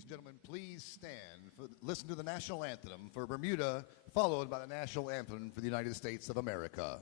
Ladies and gentlemen, please stand. Listen to the national anthem for Bermuda, followed by the national anthem for the United States of America.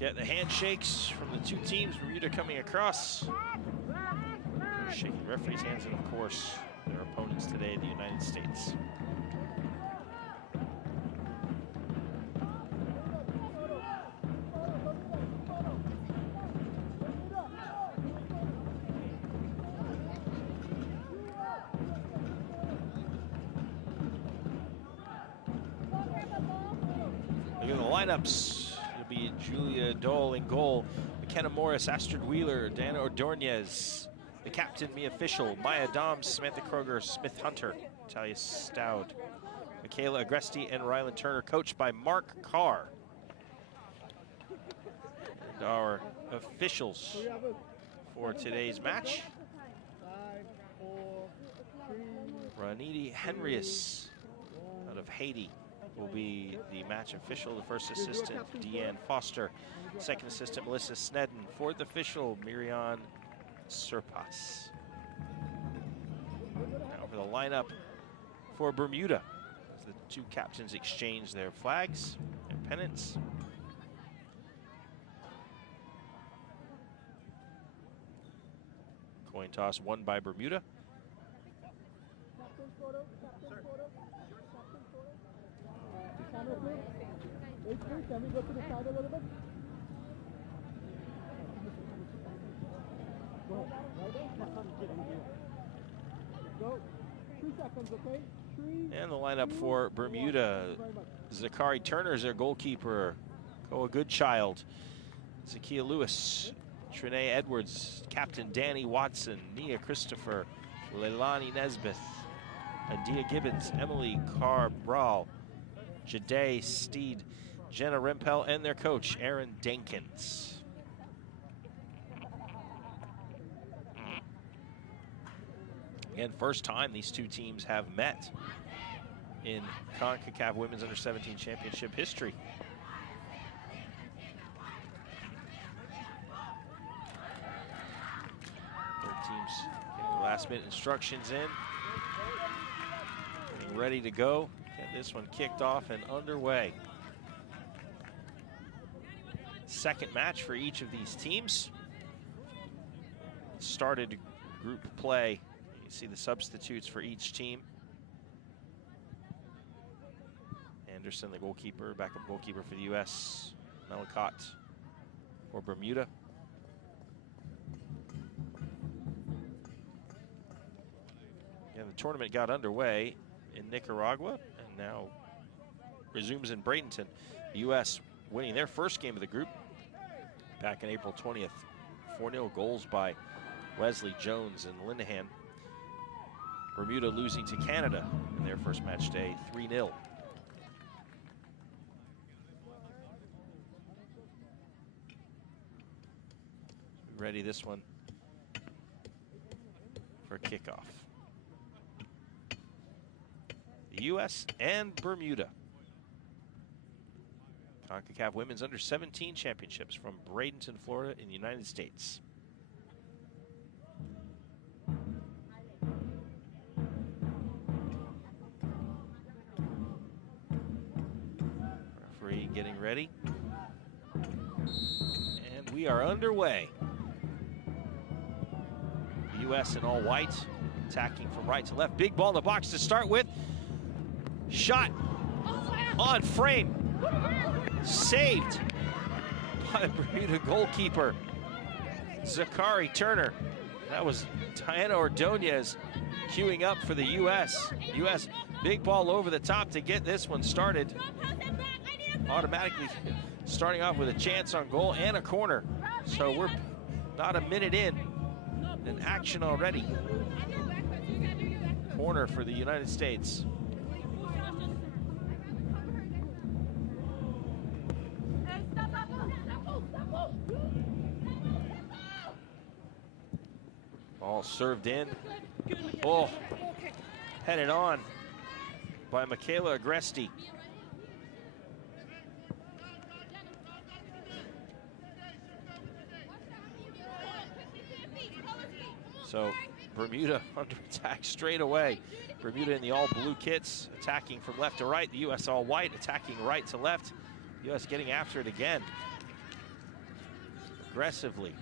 Get the handshakes from the two teams. Bermuda coming across. Shaking referees' hands, and of course, their opponents today, the United States. Look at the lineups. Be Julia Dole in goal, Mckenna Morris, Astrid Wheeler, Dana Ordonez, the captain, Mia Fischel, Maya Doms, Samantha Kroger, Smith Hunter, Talia Stout, Michaela Agresti, and Ryland Turner, coached by Mark Carr. And our officials for today's match: Ranidi Henrius out of Haiti will be the match official. The first assistant, Deanne Foster. Second assistant, Melissa Snedden. Fourth official, Miriam Serpas. Now for the lineup for Bermuda, as the two captains exchange their flags and pennants. Coin toss won by Bermuda. Can we go to the side a little bit? Go ahead. Go. 3 seconds, okay? 3. And the lineup for Bermuda: Zachary Turner is their goalkeeper. Koa Goodchild, Zakia Lewis, Trinae Edwards, Captain Danny Watson, Nia Christopher, Leilani Nesbeth, Adia Gibbons, Emily Cabral, Jade Steed, Jenna Rempel, and their coach, Aaron Dankins. Again, first time these two teams have met in Concacaf Women's Under-17 Championship history. Both teams getting last-minute instructions in, getting ready to go. Get this one kicked off and underway. Second match for each of these teams. Started group play. You see the substitutes for each team. Anderson, the goalkeeper, backup goalkeeper for the U.S. Melicott for Bermuda. And the tournament got underway in Nicaragua and now resumes in Bradenton. The U.S. winning their first game of the group back on April 20th. 4-0 goals by Wesley Jones and Linehan. Bermuda losing to Canada in their first match day, 3-0. Ready this one for kickoff. The U.S. and Bermuda. Concacaf Women's Under-17 Championships from Bradenton, Florida in the United States. Referee getting ready. And we are underway. The U.S. in all white, attacking from right to left. Big ball in the box to start with. Shot on frame. Saved by the Bermuda goalkeeper, Zachary Turner. That was Diana Ordonez queuing up for the U.S. U.S. big ball over the top to get this one started. Automatically starting off with a chance on goal and a corner. So we're not a minute in action already. Corner for the United States. Ball served in. Oh, headed on by Michaela Agresti. So Bermuda under attack straight away. Bermuda in the all blue kits, attacking from left to right. The U.S. all white, attacking right to left. The U.S. getting after it again. Aggressively.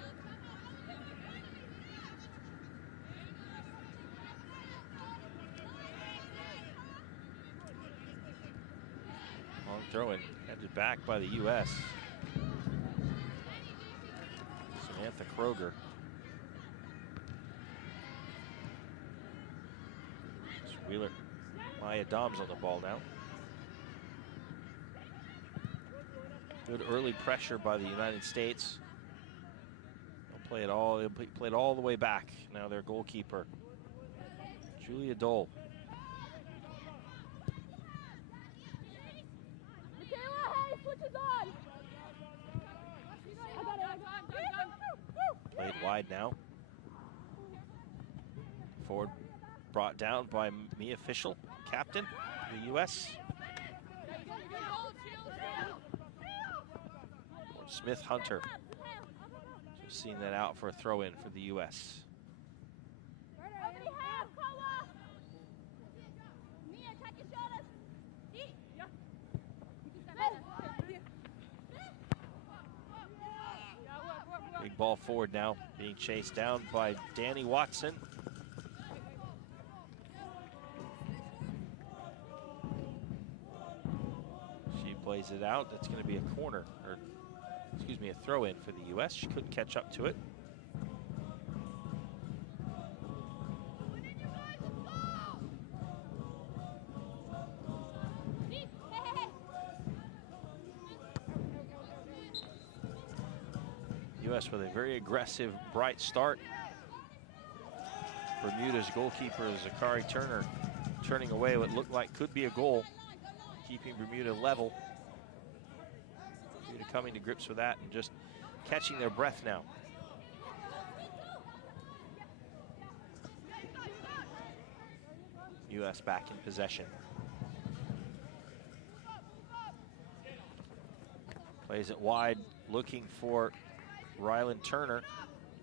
Long throw in, headed back by the U.S. Samantha Kroger. Wheeler, Maya Doms on the ball now. Good early pressure by the United States. They'll play it all the way back. Now their goalkeeper, Julia Dole. Played wide now. Forward brought down by Mia Fischel, captain of the U.S. Smith Hunter. Just seeing that out for a throw in for the U.S. Big ball forward now, being chased down by Danny Watson. Plays it out. That's going to be a corner, or excuse me, a throw in for the U.S. She couldn't catch up to it. U.S. with a very aggressive, bright start. Bermuda's goalkeeper, Zachary Turner, turning away what looked like could be a goal, keeping Bermuda level. Bermuda coming to grips with that and just catching their breath now. U.S. back in possession. Plays it wide, looking for Ryland Turner.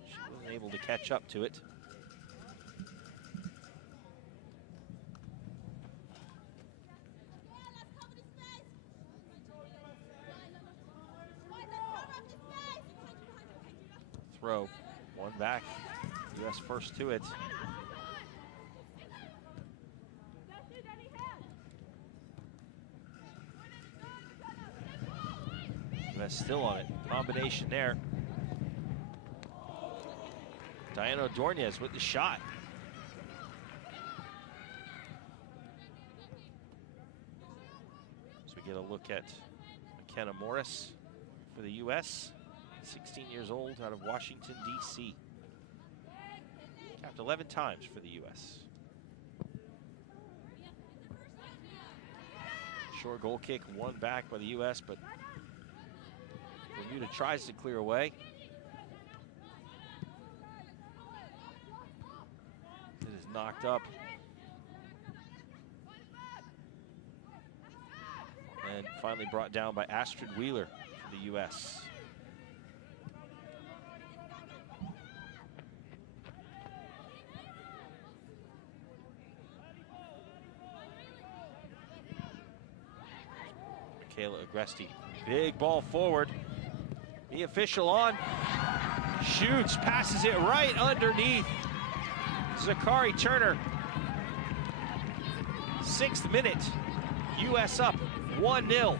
She wasn't able to catch up to it. Throw, one back, U.S. first to it. still on it. Combination there. Diana Ordonez with the shot. So we get a look at Mckenna Morris for the U.S. 16 years old, out of Washington, D.C. Capped 11 times for the U.S. Short goal kick, won back by the U.S., but Bermuda tries to clear away. It is knocked up. And finally brought down by Astrid Wheeler for the U.S. Kayla Agresti, big ball forward. The official on, shoots, passes it right underneath. Zachary Turner. 6th minute, U.S. up 1-0.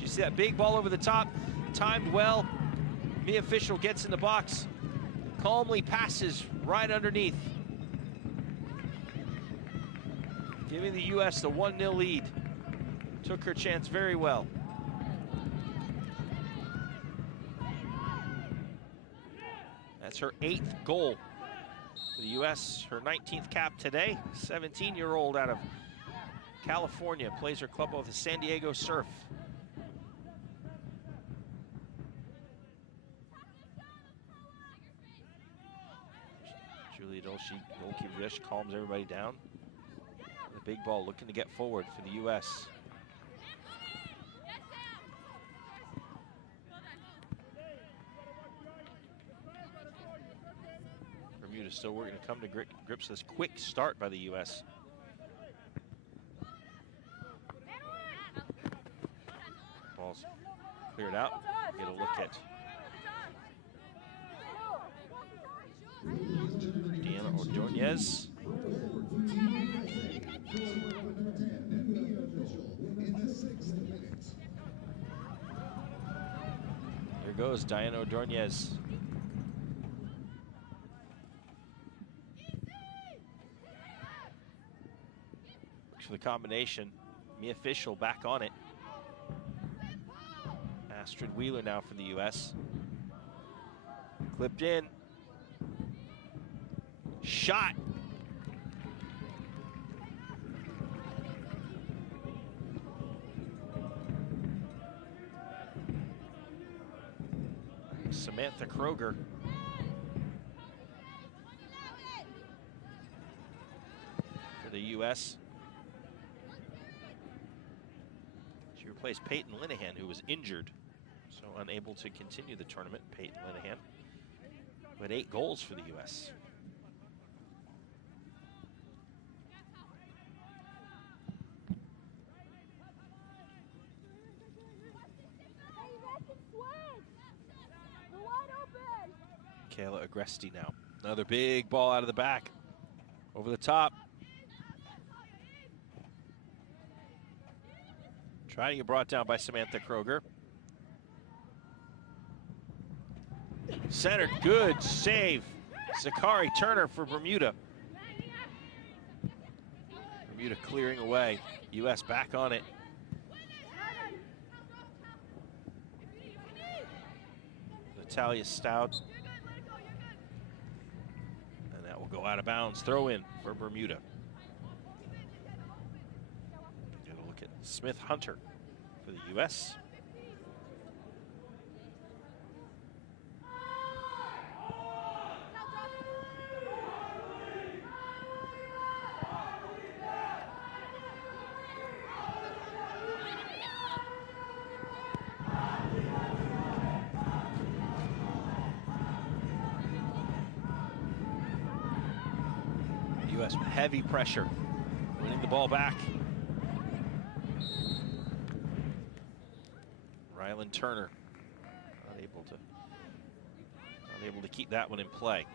You see that big ball over the top, timed well. The official gets in the box, calmly passes right underneath, giving the U.S. the 1-0 lead. Took her chance very well. That's her 8th goal for the U.S., her 19th cap today. 17-year-old out of California, plays her club with the San Diego Surf. Julia Dolce, goalkeeper dish, calms everybody down. The big ball looking to get forward for the U.S. Bermuda still working to come to grips with this quick start by the U.S. Ball's cleared out. Get a look at Diana Ordonez. Here goes Diana Ordonez. Looks for the combination. Mia Fischel back on it. Astrid Wheeler now for the U.S. Clipped in. Shot. Samantha Kroger. For the U.S. She replaced Peyton Linehan, who was injured, so unable to continue the tournament. Peyton Linehan with 8 goals for the U.S. Kayla Agresti now. Another big ball out of the back. Over the top. Trying to get brought down by Samantha Kroger. Centered, good save. Zachary Turner for Bermuda. Bermuda clearing away. U.S. back on it. Natalia Stout. Go out of bounds, throw in for Bermuda. Get a look at Smith Hunter for the U.S. U.S. with heavy pressure, winning the ball back. Ryland Turner unable to keep that one in play.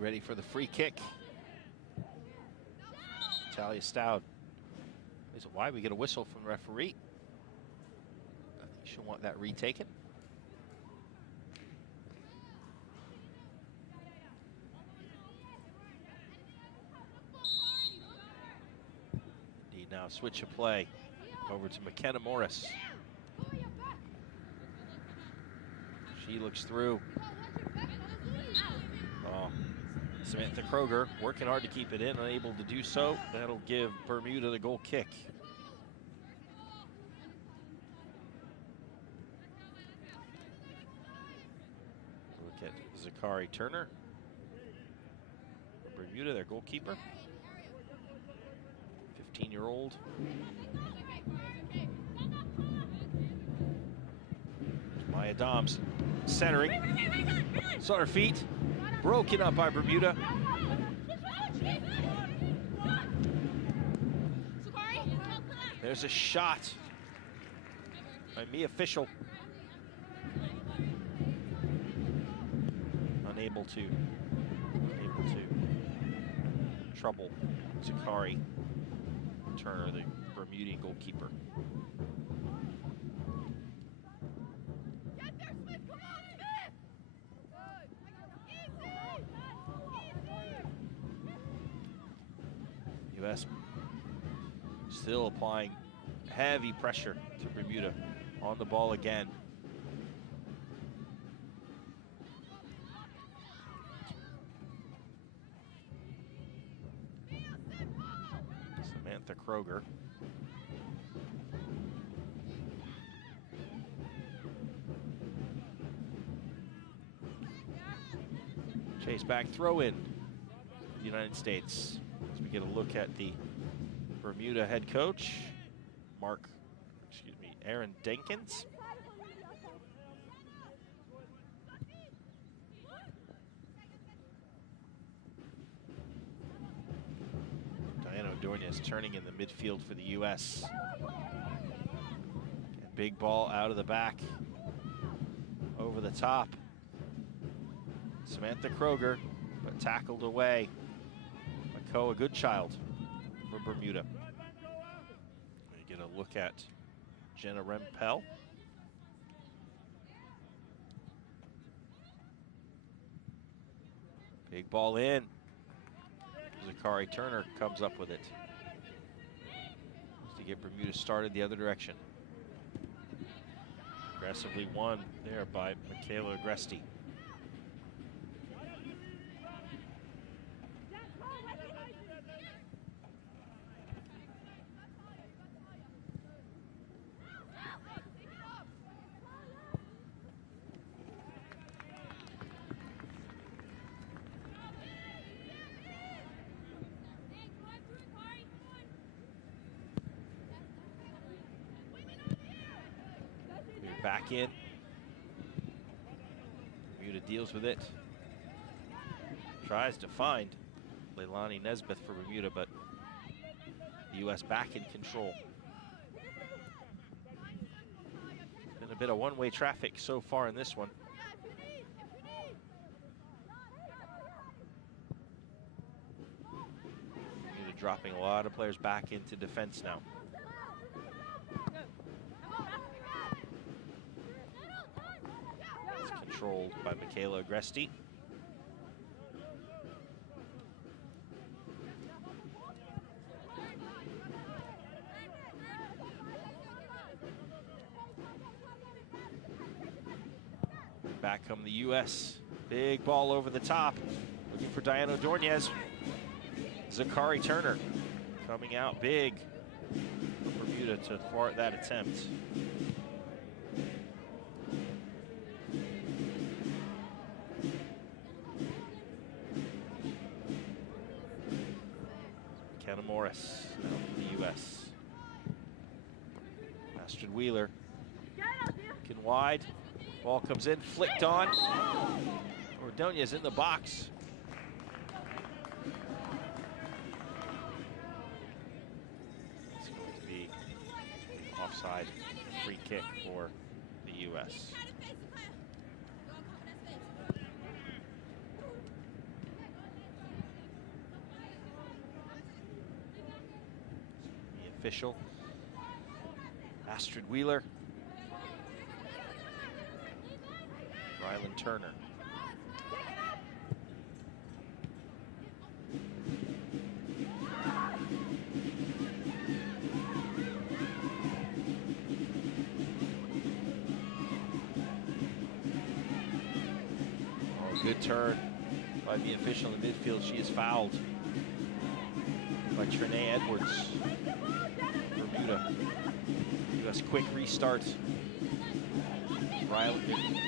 Ready for the free kick. Talia Stout. Is it why we get a whistle from the referee? I think she'll want that retaken. Need now switch of play over to Mckenna Morris. She looks through. Oh, Samantha Kroger working hard to keep it in, unable to do so. That'll give Bermuda the goal kick. Look at Zachary Turner. Bermuda, their goalkeeper. 15-year-old. Maya Doms centering. It's on her feet. Broken up by Bermuda. There's a shot by Mia Fischel. Unable to trouble Zachary Turner, the Bermudian goalkeeper. U.S. still applying heavy pressure to Bermuda on the ball again. Samantha Kroger. Chase back throw in the United States. As we get a look at the Bermuda head coach, Aaron Denkins. Diana O'Dornia is turning in the midfield for the U.S. A big ball out of the back, over the top. Samantha Kroger, but tackled away. Makoa Goodchild for Bermuda. We get a look at Jenna Rempel. Big ball in. Zachary Turner comes up with it to get Bermuda started the other direction. Aggressively won there by Michaela Agresti. Back in. Bermuda deals with it. Tries to find Leilani Nesbitt for Bermuda, but the U.S. back in control. Been a bit of one-way traffic so far in this one. Bermuda dropping a lot of players back into defense now. Controlled by Michaela Agresti. Back come the U.S. Big ball over the top. Looking for Diana O'Dornia. Zachary Turner coming out big for Bermuda to thwart that attempt. Mckenna Morris now for the U.S. Astrid Wheeler looking wide. Ball comes in, flicked on. Ordonez in the box. It's going to be offside free kick for the U.S. official. Astrid Wheeler. Ryland Turner. Oh, good turn by the official in the midfield. She is fouled by Trinae Edwards. Bermuda. U.S. quick restart. Ryland.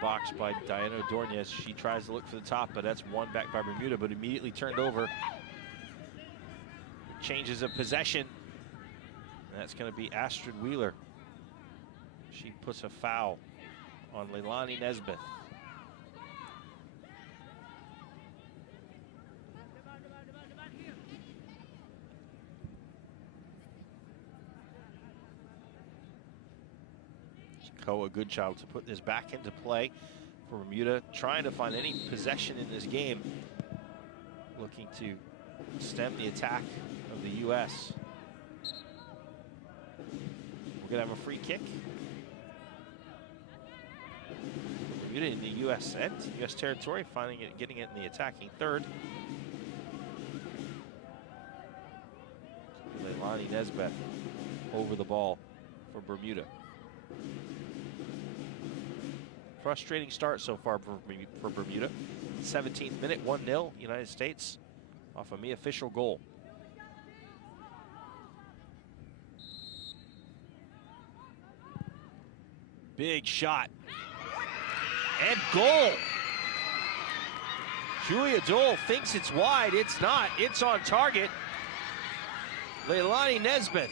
Box by Diana Dorniez. She tries to look for the top, but that's won back by Bermuda, but immediately turned over. Changes of possession. And that's going to be Astrid Wheeler. She puts a foul on Leilani Nesbitt. Koa Goodchild to put this back into play for Bermuda, trying to find any possession in this game, looking to stem the attack of the U.S. We're going to have a free kick. Bermuda in the U.S. end, U.S. territory, finding it, getting it in the attacking third. Leilani Nesbitt over the ball for Bermuda. Frustrating start so far for Bermuda. 17th minute, 1-0, United States, off a me official goal. Big shot. And goal. Julia Dole thinks it's wide. It's not. It's on target. Leilani Nesbitt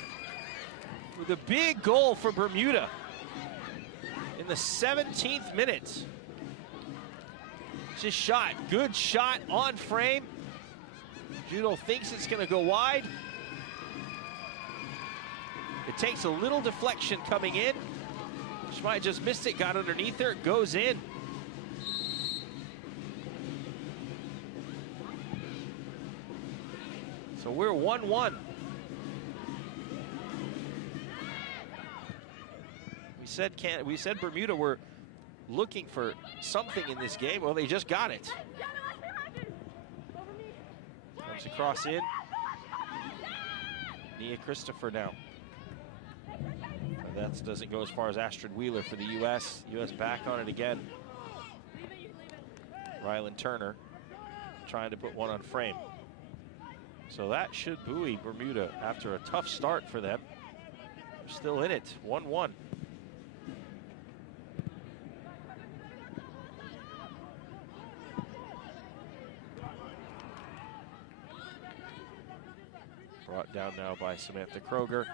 with a big goal for Bermuda in the 17th minute. Just shot, good shot on frame. Judo thinks it's gonna go wide. It takes a little deflection coming in. She might have just missed it, got underneath her, it goes in. So we're 1-1. We said Bermuda were looking for something in this game. Well, they just got it. Comes across in. Nia Christopher now. That doesn't go as far as Astrid Wheeler for the U.S. U.S. back on it again. Ryland Turner trying to put one on frame. So that should buoy Bermuda after a tough start for them. They're still in it, 1-1. Brought down now by Samantha Kroger.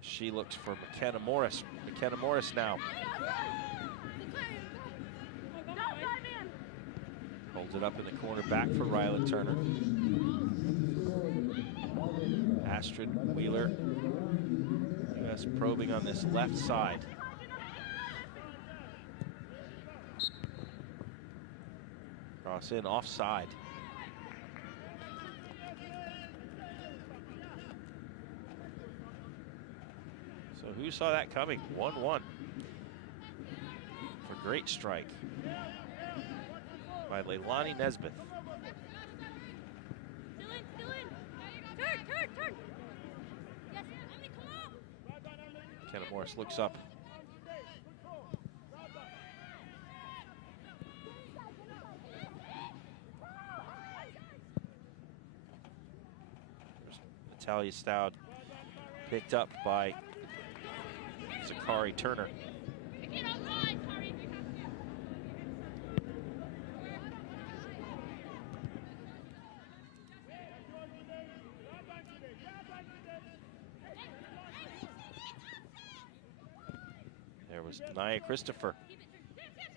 She looks for Mckenna Morris. Mckenna Morris now. Holds it up in the corner back for Ryland Turner. Astrid Wheeler. U.S. probing on this left side. Cross in, offside. So who saw that coming? 1-1. For great strike by Leilani Nesbitt. Mckenna Morris looks up. Natalia Stout picked up by Zachary Turner. There was Nia Christopher.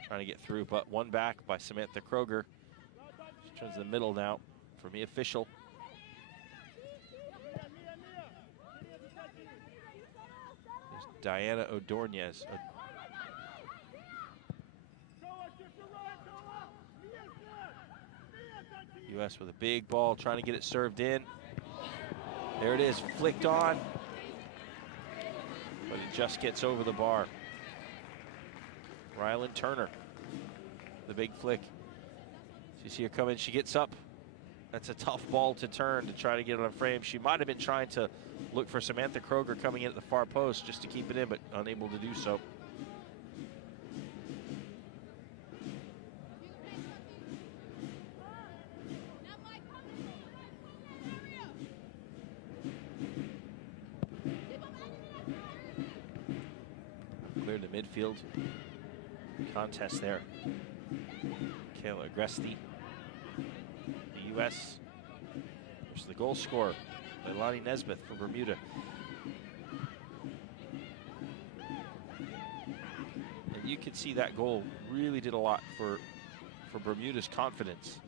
trying to get through, but one back by Samantha Kroger. She turns to the middle now for Mia Fischel. There's Diana Ordonez. U.S. with a big ball, trying to get it served in. There it is, flicked on, but it just gets over the bar. Ryland Turner, the big flick. You see her come in, she gets up. That's a tough ball to turn to try to get it on frame. She might have been trying to look for Samantha Kroger coming in at the far post just to keep it in, but unable to do so. Cleared to midfield. Contest there. Kayla Agresti, the U.S. There's the goal scorer, Leilani Nesbitt for Bermuda. And you can see that goal really did a lot for Bermuda's confidence.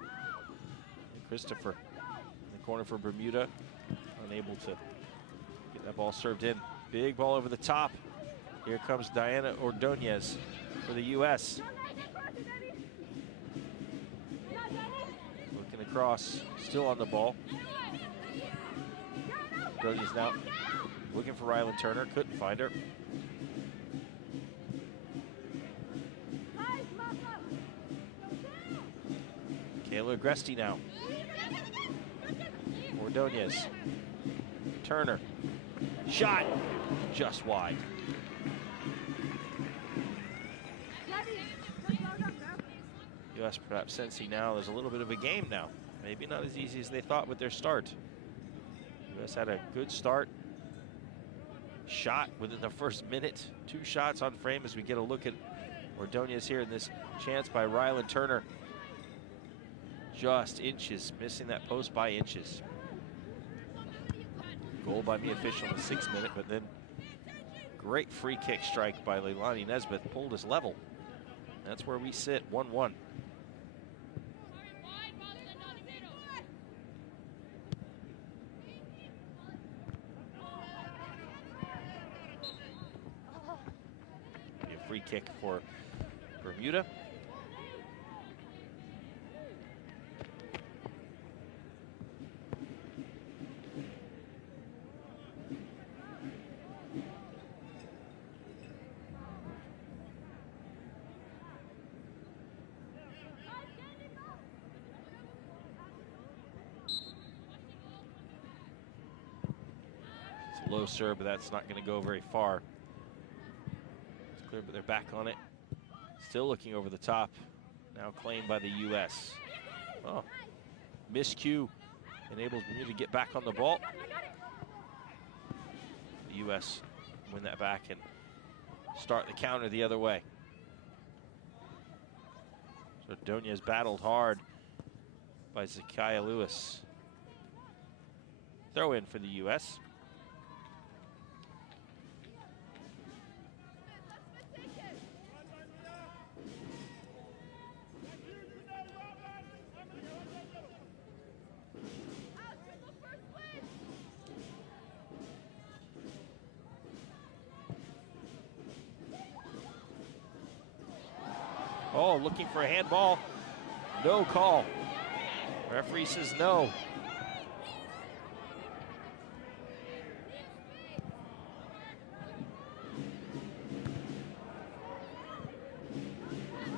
And Christopher in the corner for Bermuda, unable to get that ball served in. Big ball over the top. Here comes Diana Ordonez for the U.S. Looking across, still on the ball. Ordonez now looking for Ryland Turner, couldn't find her. Kayla Agresti now. Ordonez. Turner. Shot just wide. U.S. perhaps sensing now there's a little bit of a game now. Maybe not as easy as they thought with their start. U.S. had a good start. Shot within the first minute. 2 shots on frame as we get a look at Ordonez here in this chance by Ryland Turner. Just inches, missing that post by inches. Goal by Mia Fischel in the 6th minute, but then great free kick strike by Leilani Nesbitt pulled us level. That's where we sit, 1-1. A free kick for Bermuda. Low serve, but that's not going to go very far. It's clear, but they're back on it. Still looking over the top. Now claimed by the U.S. Oh, miscue enables Bermuda to get back on the ball. The U.S. win that back and start the counter the other way. So Ordonez battled hard by Zakiya Lewis. Throw in for the U.S. Oh, looking for a handball. No call. Referee says no.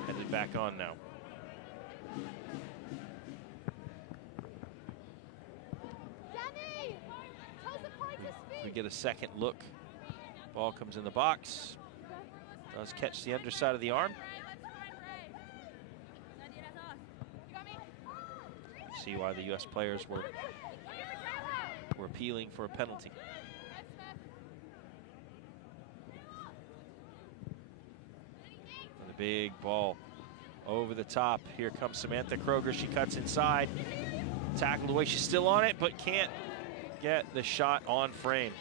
Headed back on now. We get a second look. Ball comes in the box. Does catch the underside of the arm. See why the U.S. players were appealing for a penalty. And a big ball over the top. Here comes Samantha Kroger. She cuts inside. Tackled away. She's still on it, but can't get the shot on frame.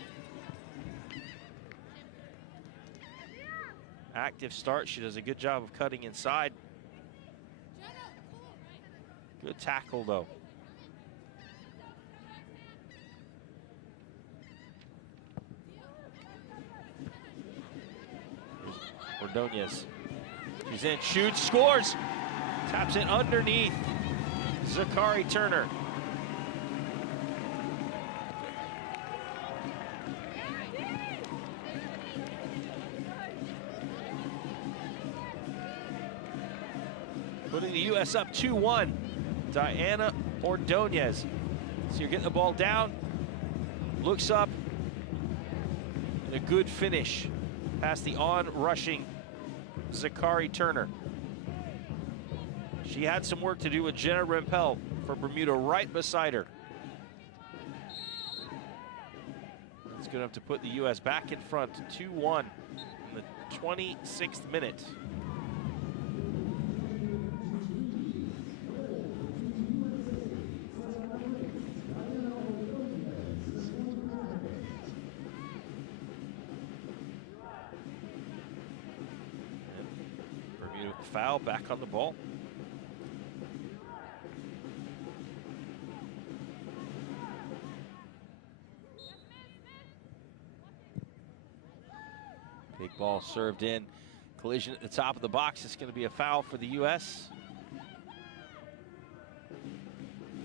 Active start. She does a good job of cutting inside. Good tackle, though. Ordonez. She's in, shoots, scores. Taps it underneath. Zachary Turner. Putting the U.S. up 2-1. Diana Ordonez. So you're getting the ball down, looks up, and a good finish past the on-rushing Zachary Turner. She had some work to do with Jenna Rempel for Bermuda right beside her. It's good enough to put the U.S. back in front, 2-1 in the 26th minute. Bermuda foul, back on the ball. Big ball served in. Collision at the top of the box. It's going to be a foul for the U.S.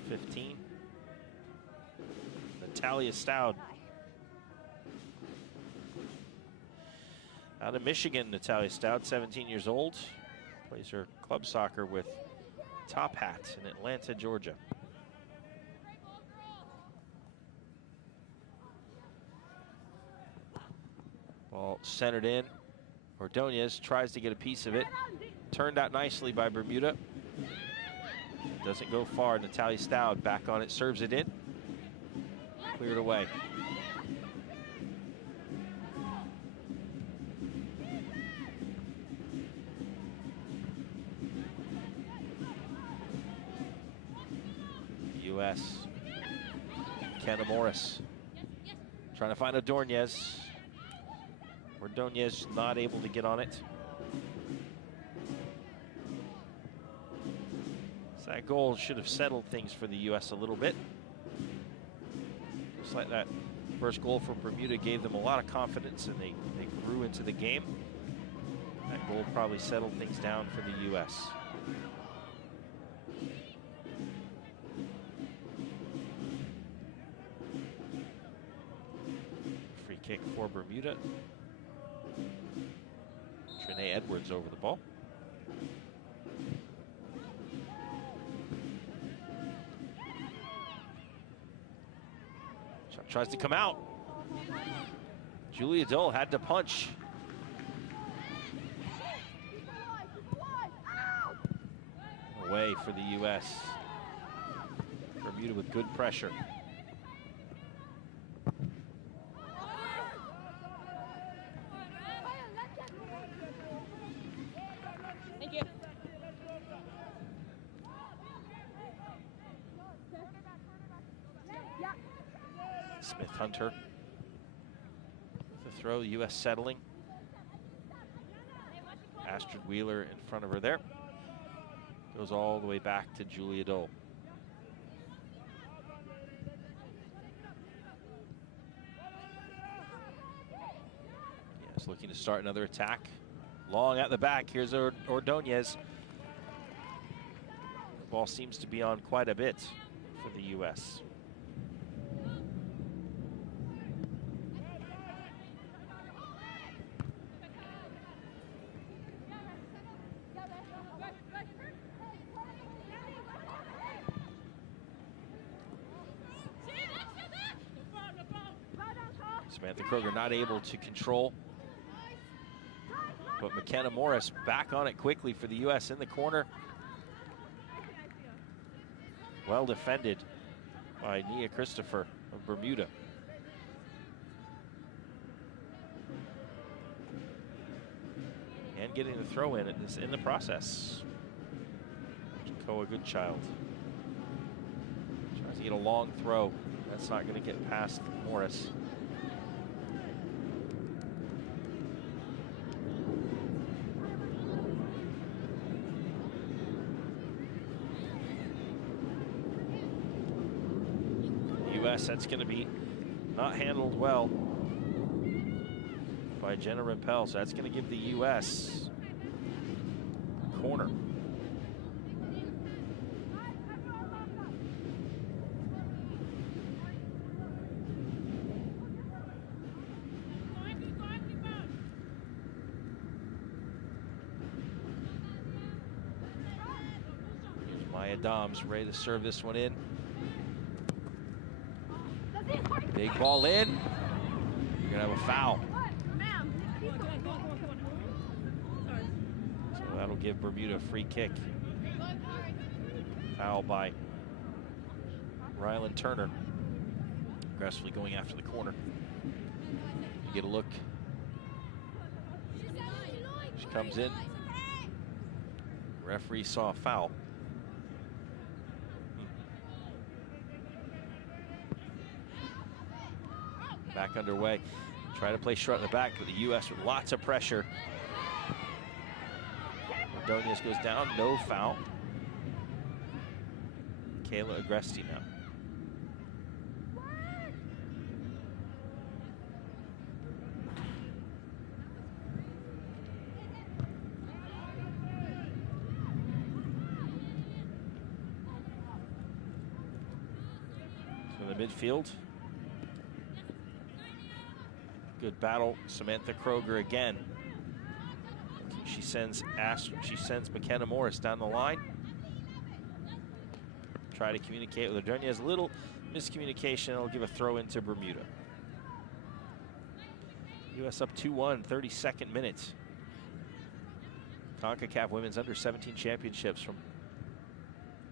15. Natalia Stout. Out of Michigan, Natalia Stout, 17 years old. Plays her club soccer with Top Hat in Atlanta, Georgia. Ball centered in. Ordonez tries to get a piece of it. Turned out nicely by Bermuda. Doesn't go far. Natalia Stout back on it, serves it in. Cleared away. U.S. Mckenna Morris trying to find Ordonez. Ordonez not able to get on it. So that goal should have settled things for the U.S. a little bit. Just like that first goal for Bermuda gave them a lot of confidence, and they grew into the game. That goal probably settled things down for the U.S. Free kick for Bermuda. Trinae Edwards over the ball. Shot tries to come out. Julia Dole had to punch. Away for the U.S. Bermuda with good pressure. Hunter, the throw, the U.S. settling. Astrid Wheeler in front of her there. Goes all the way back to Julia Dole. Yes, looking to start another attack. Long at the back, here's Ordonez. The ball seems to be on quite a bit for the U.S. Samantha Kroger not able to control. But Mckenna Morris back on it quickly for the U.S. in the corner. Well defended by Nia Christopher of Bermuda. And getting the throw in the process. Koa Goodchild tries to get a long throw That's not going to get past Morris. U.S., that's going to be not handled well by Jenna Rimpel, so that's going to give the U.S. corner. Here's Maya Doms ready to serve this one in. Big ball in. You're gonna have a foul. So that'll give Bermuda a free kick. Foul by Ryland Turner. Aggressively going after the corner. You get a look. She comes in. Referee saw a foul. Back underway. Try to play short in the back, but the U.S. with lots of pressure. Ordonez goes down, no foul. Kayla Agresti now. So in the midfield. Good battle, Samantha Kroger again. She sends Mckenna Morris down the line. Try to communicate with Ordonez. A little miscommunication. It'll give a throw into Bermuda. U.S. up 2-1, 32nd minute. Concacaf Women's Under-17 Championships from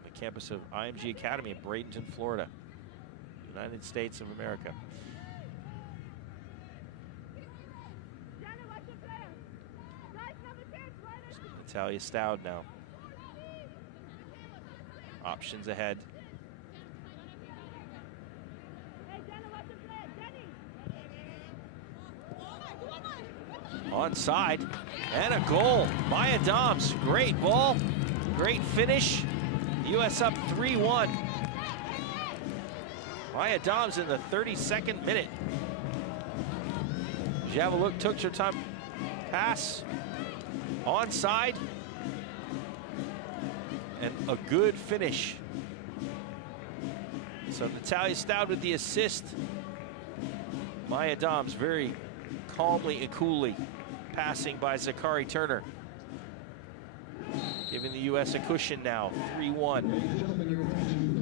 the campus of IMG Academy in Bradenton, Florida, United States of America. Natalia Stout now. Options ahead. Onside and a goal. Maya Doms, great ball, great finish. U.S. up 3-1. Maya Doms in the 32nd minute. Javeluk took her time. Pass. Onside. And a good finish. So Natalia Stout with the assist. Maya Doms very calmly and coolly passing by Zachary Turner. Giving the U.S. a cushion now, 3-1.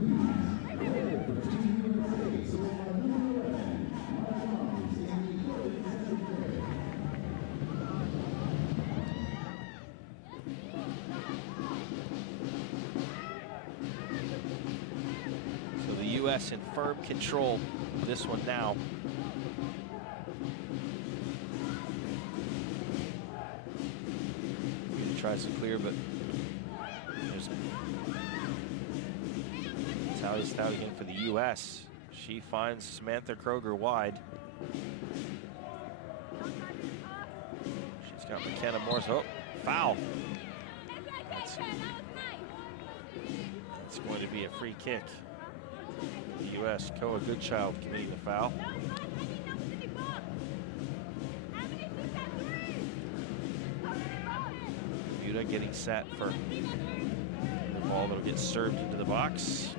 U.S. in firm control of this one now. Tries to clear, but there's Natalia Stout again for the U.S. She finds Samantha Kroger wide. She's got Mckenna Morris. Oh, foul. It's going to be a free kick. The U.S. Koa Goodchild committing the foul. Bermuda getting set for the ball that'll get served into the box.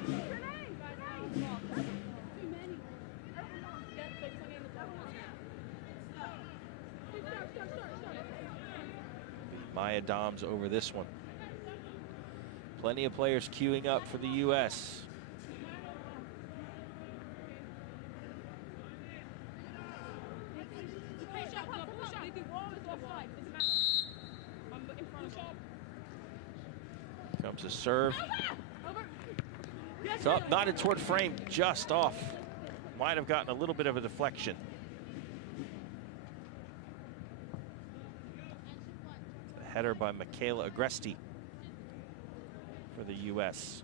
Maya Doms over this one. Plenty of players queuing up for the U.S. Comes a serve. It's up, nodded toward frame, just off. Might have gotten a little bit of a deflection. A header by Michaela Agresti for the U.S.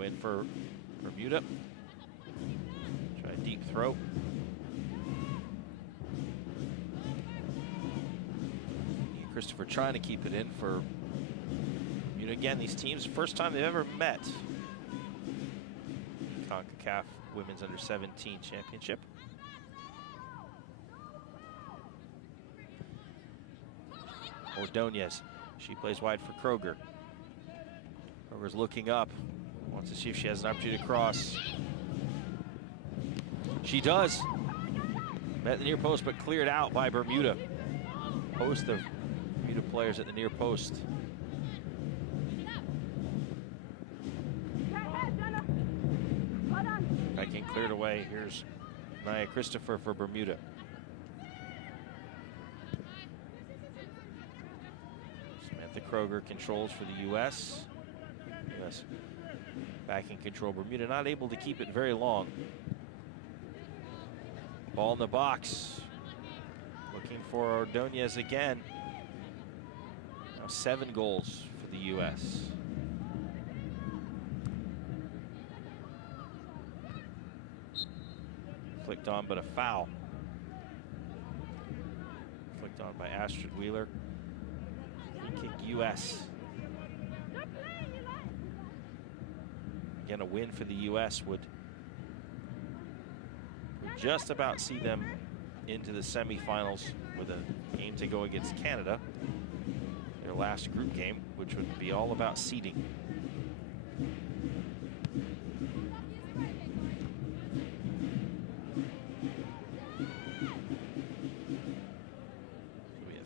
Throw in for Bermuda. Try a deep throw. Christopher trying to keep it in for Bermuda. Again, these teams, first time they've ever met. Concacaf Women's Under-17 Championship. Ordonez, she plays wide for Kroger. Kroger's looking up, wants to see if she has an opportunity to cross. She does. Met the near post, but cleared out by Bermuda. Host of Bermuda players at the near post. Backing cleared away. Here's Nia Christopher for Bermuda. Samantha Kroger controls for the U.S. U.S. back in control. Bermuda not able to keep it very long. Ball in the box. Looking for Ordonez again. Now 7 goals for the U.S. Flicked on, but a foul. Flicked on by Astrid Wheeler. Free kick U.S. Again, a win for the U.S. would just about see them into the semifinals with a game to go against Canada. Their last group game, which would be all about seeding.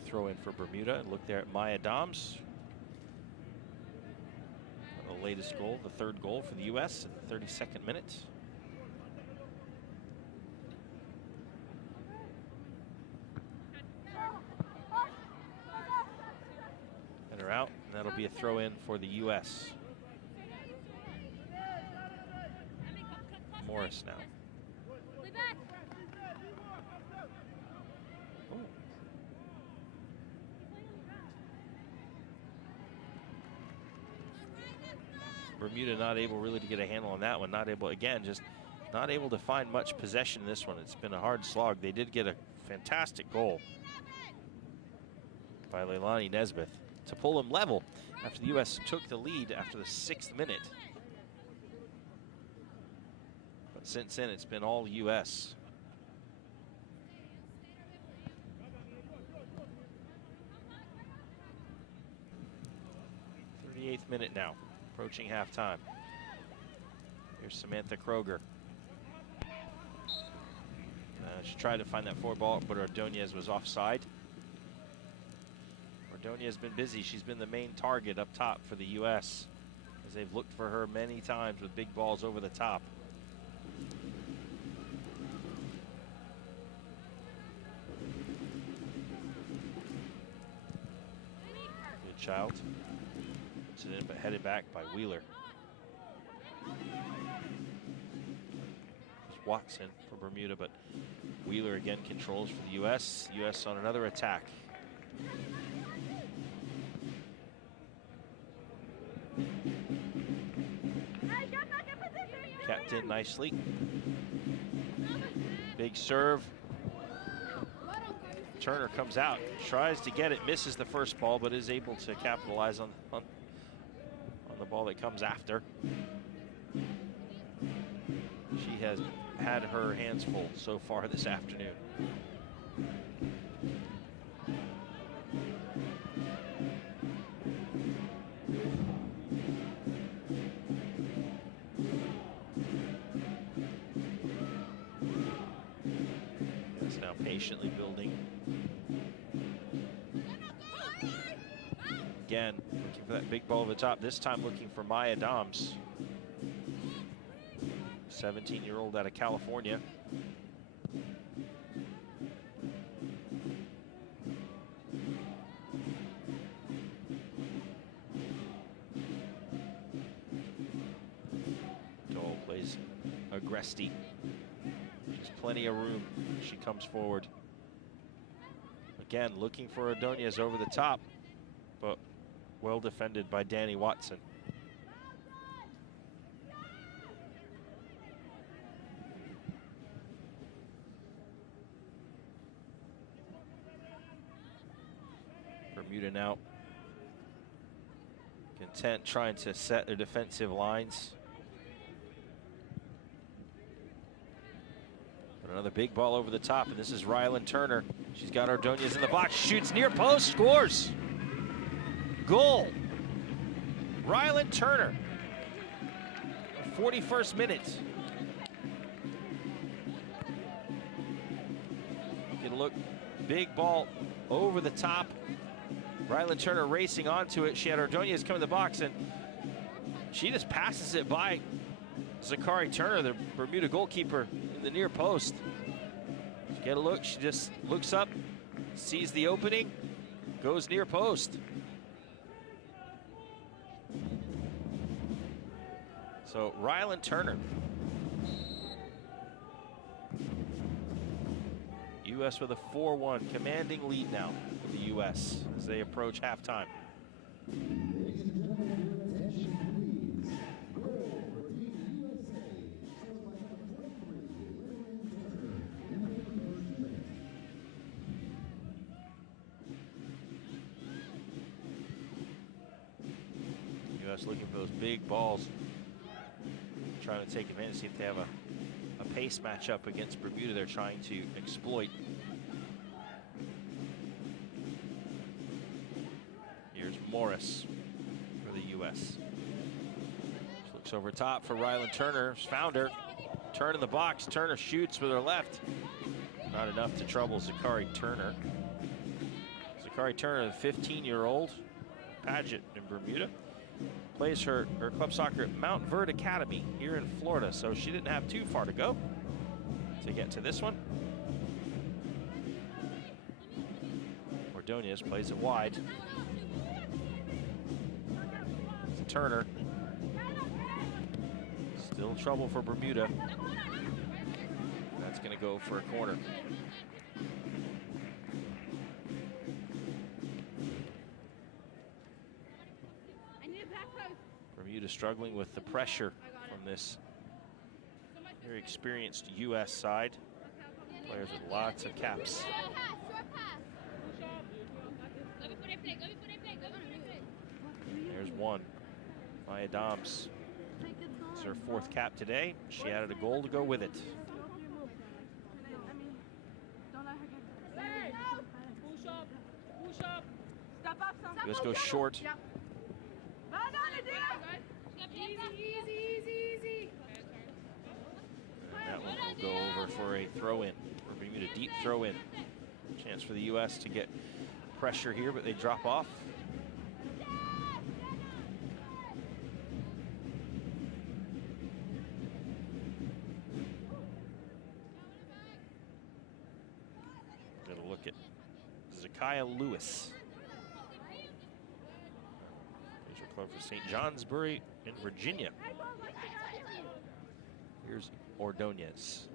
Throw in for Bermuda, and look there at Maya Doms. The latest goal, the 3rd goal for the U.S. in the 32nd minute. And they're out, and that'll be a throw in for the U.S. Morris now. Bermuda not able really to get a handle on that one. Not able, again, just not able to find much possession in this one. It's been a hard slog. They did get a fantastic goal by Leilani Nesbitt to pull them level after the U.S. took the lead after the 6th minute. But since then, it's been all U.S. '38th minute now. Approaching halftime. Here's Samantha Kroger. She tried to find that forward ball, but Ordonez was offside. Ordonez has been busy. She's been the main target up top for the U.S. as they've looked for her many times with big balls over the top. Good child. In, but headed back by Wheeler. It's Watson for Bermuda, but Wheeler again controls for the U.S. U.S. on another attack. Kept in nicely. Big serve. Turner comes out, tries to get it, misses the first ball, but is able to capitalize on the ball that comes after. She has had her hands full so far this afternoon. It's now patiently building. Again, looking for that big ball over the top. This time looking for Maya Doms. 17-year-old out of California. Dole plays Agresti. There's plenty of room. She comes forward. Again, looking for Ordonez over the top, but well defended by Danny Watson. Bermuda now content trying to set their defensive lines. But another big ball over the top, and this is Ryland Turner. She's got Ordonez in the box, shoots near post, scores. Goal. Ryland Turner. 41st minute. Get a look, big ball over the top. Ryland Turner racing onto it. She had Ordonez come in the box, and she just passes it by Zachary Turner, the Bermuda goalkeeper, in the near post. Get a look, she just looks up, sees the opening, goes near post. So Ryland Turner. U.S. with a 4-1 commanding lead now for the U.S. as they approach halftime. U.S. looking for those big balls, trying to take advantage, see if they have a pace matchup against Bermuda they're trying to exploit. Here's Morris for the U.S. She looks over top for Ryland Turner. Found her. Turn in the box. Turner shoots with her left. Not enough to trouble Zachary Turner. Zachary Turner, the 15-year-old pageant in Bermuda, plays her club soccer at Mount Verde Academy here in Florida, so she didn't have too far to go to get to this one. Ordonez plays it wide. It's Turner. Still trouble for Bermuda. That's going to go for a corner. Bermuda struggling with the pressure from this very experienced U.S. side. Players with lots of caps. There's one. Maya Doms. It's her 4th cap today. She added a goal to go with it. U.S. goes short. And that one will go over for a throw-in. For Bermuda, deep throw-in. Chance for the U.S. to get pressure here, but they drop off. Get a look at Zachary Lewis. Club for St. Johnsbury in Virginia. Here's Ordonez.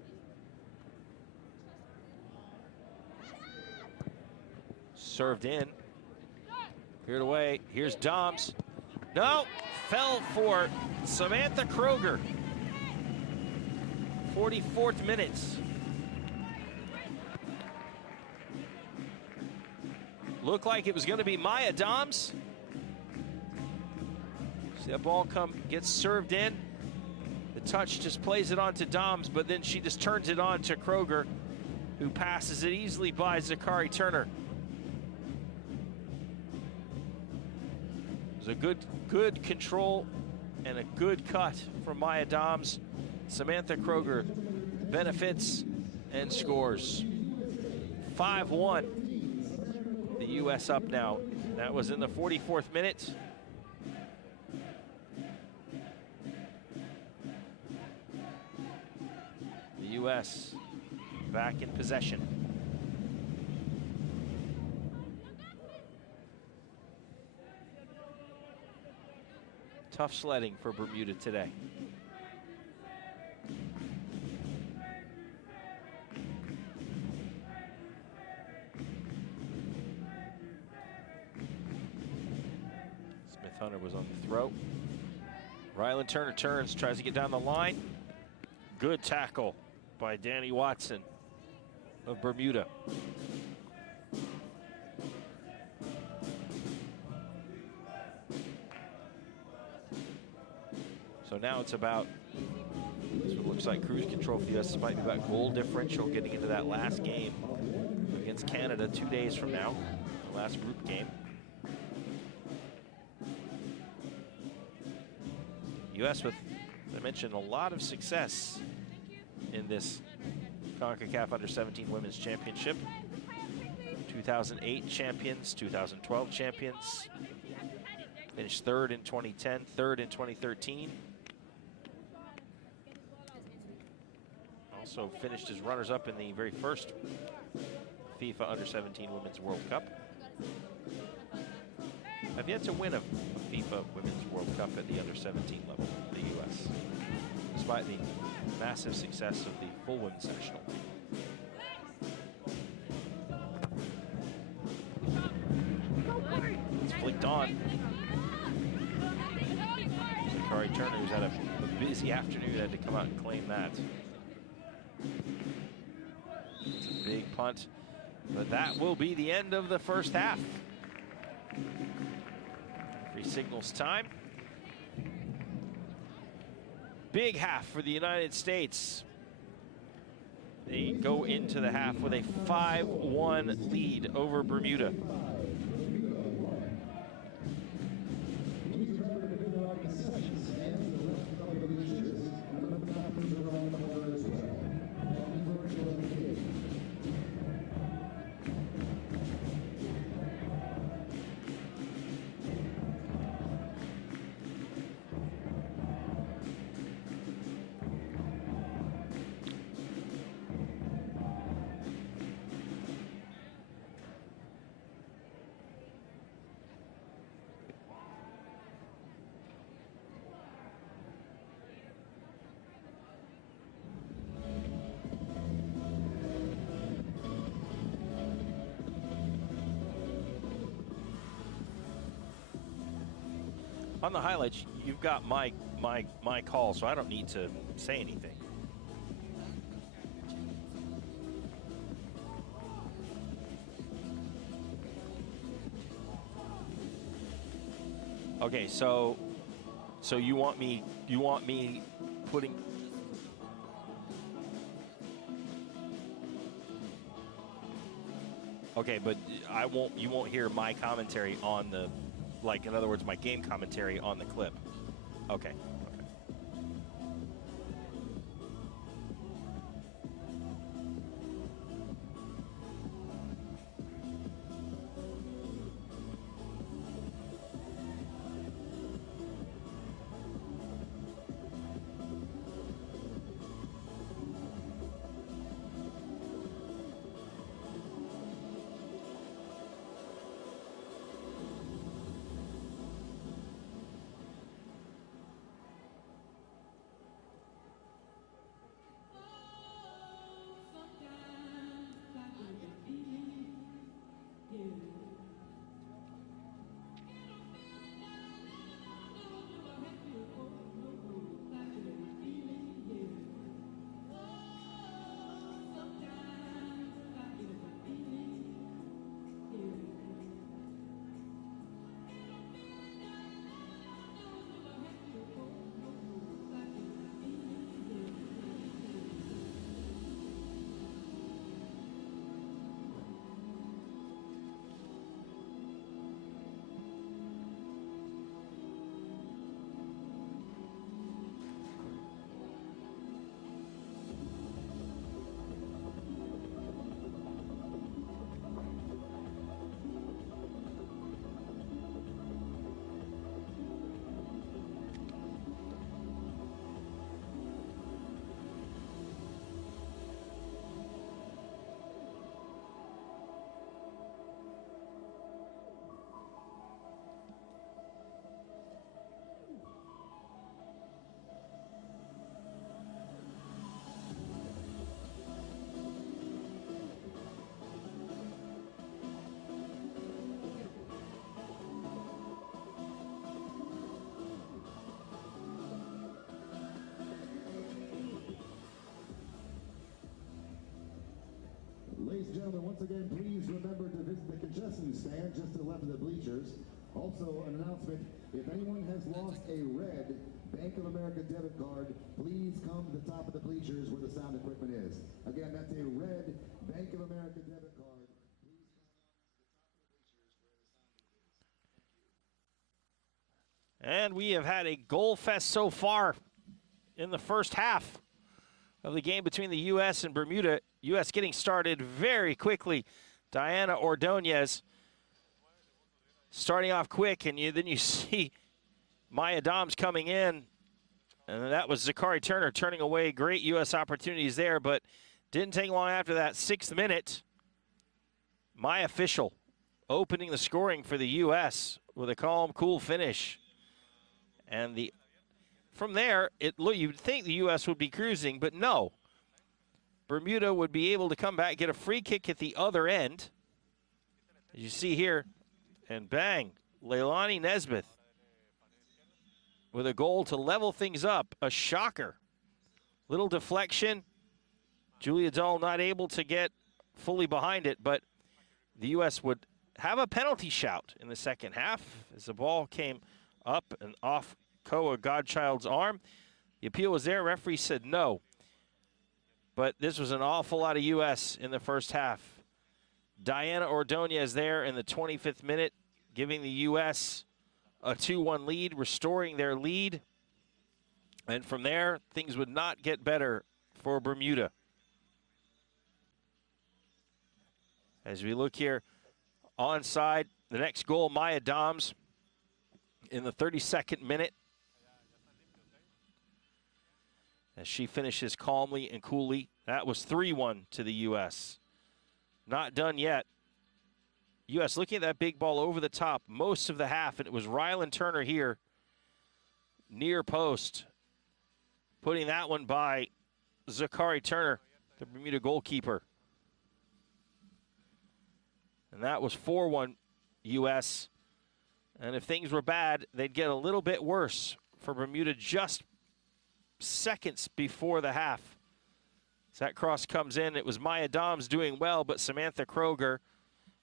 Served in. Cleared away. Here's Doms. No, fell for Samantha Kroger. 44th minute. Looked like it was going to be Maya Doms. See that ball gets served in. The touch just plays it on to Doms, but then she just turns it on to Kroger, who passes it easily by Zachary Turner. It was a good control and a good cut from Maya Doms. Samantha Kroger benefits and scores. 5-1. The U.S. up now. That was in the 44th minute. U.S. back in possession. Tough sledding for Bermuda today. Smith Hunter was on the throw. Ryland Turner turns, tries to get down the line. Good tackle by Danny Watson of Bermuda. So now it's about, this one looks like cruise control for the U.S. This might be about goal differential getting into that last game against Canada 2 days from now, the last group game. U.S. with, as I mentioned, a lot of success in this Concacaf Under-17 Women's Championship. 2008 champions, 2012 champions, finished third in 2010, third in 2013. Also finished as runners-up in the very first FIFA Under-17 Women's World Cup. Have yet to win a FIFA Women's World Cup at the Under-17 level, the U.S., despite the massive success of the full women's national team. It's flicked on. Carrie Turner, who's had a busy afternoon, had to come out and claim that. It's a big punt, but that will be the end of the first half. Free signals time. Big half for the United States. They go into the half with a 5-1 lead over Bermuda. On the highlights, you've got my call, so I don't need to say anything. Okay, so you want me putting. Okay, but you won't hear my commentary on the, like, in other words, my game commentary on the clip. Okay. Ladies and gentlemen, once again, please remember to visit the concession stand just to the left of the bleachers. Also, an announcement, if anyone has lost a red Bank of America debit card, please come to the top of the bleachers where the sound equipment is. Again, that's a red Bank of America debit card. And we have had a goal fest so far in the first half of the game between the U.S. and Bermuda. U.S. getting started very quickly. Diana Ordonez starting off quick, and then you see Maya Doms coming in, and that was Zachary Turner turning away great U.S. opportunities there, but didn't take long after that. 6th minute, Maya Fischel opening the scoring for the U.S. with a calm, cool finish. And from there, you'd think the U.S. would be cruising, but no. Bermuda would be able to come back, get a free kick at the other end, as you see here, and bang, Leilani Nesbitt with a goal to level things up. A shocker. Little deflection. Julia Dahl not able to get fully behind it, but the U.S. would have a penalty shout in the second half as the ball came up and off Koa Godchild's arm. The appeal was there. Referee said no. But this was an awful lot of U.S. in the first half. Diana Ordonez there in the 25th minute, giving the U.S. a 2-1 lead, restoring their lead. And from there, things would not get better for Bermuda. As we look here, onside, the next goal, Maya Doms in the 32nd minute. As she finishes calmly and coolly. That was 3-1 to the U.S. Not done yet. U.S. looking at that big ball over the top most of the half, and it was Ryland Turner here, near post, putting that one by Zachary Turner, the Bermuda goalkeeper. And that was 4-1 U.S. And if things were bad, they'd get a little bit worse for Bermuda just seconds before the half. As that cross comes in, it was Maya Doms doing well, but Samantha Kroger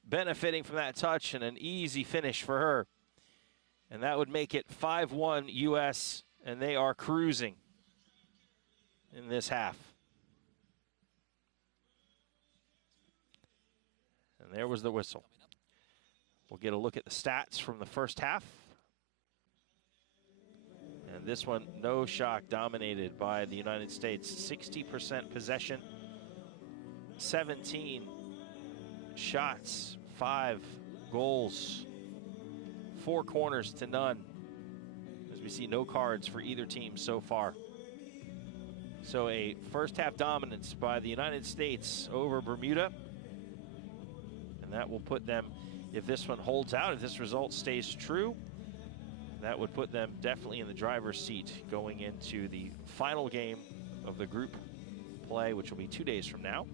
benefiting from that touch and an easy finish for her. And that would make it 5-1 U.S., and they are cruising in this half. And there was the whistle. We'll get a look at the stats from the first half. And this one, no shock, dominated by the United States. 60% possession, 17 shots, 5 goals, 4 corners to none. As we see, no cards for either team so far. So a first half dominance by the United States over Bermuda. And that will put them, if this one holds out, if this result stays true, that would put them definitely in the driver's seat going into the final game of the group play, which will be 2 days from now.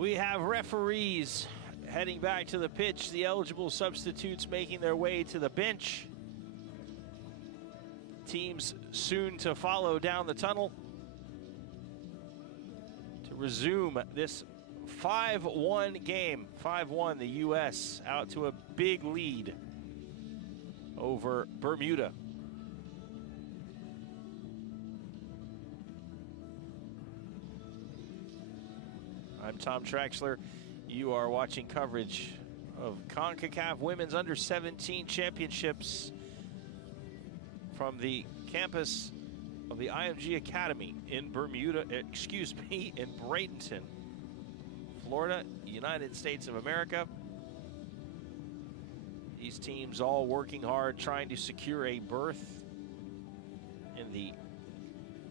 We have referees heading back to the pitch, the eligible substitutes making their way to the bench. Teams soon to follow down the tunnel to resume this 5-1 game. 5-1, the U.S. out to a big lead over Bermuda. I'm Tom Traxler. You are watching coverage of Concacaf Women's Under-17 Championships from the campus of the IMG Academy in Bermuda, in Bradenton, Florida, United States of America. These teams all working hard, trying to secure a berth in the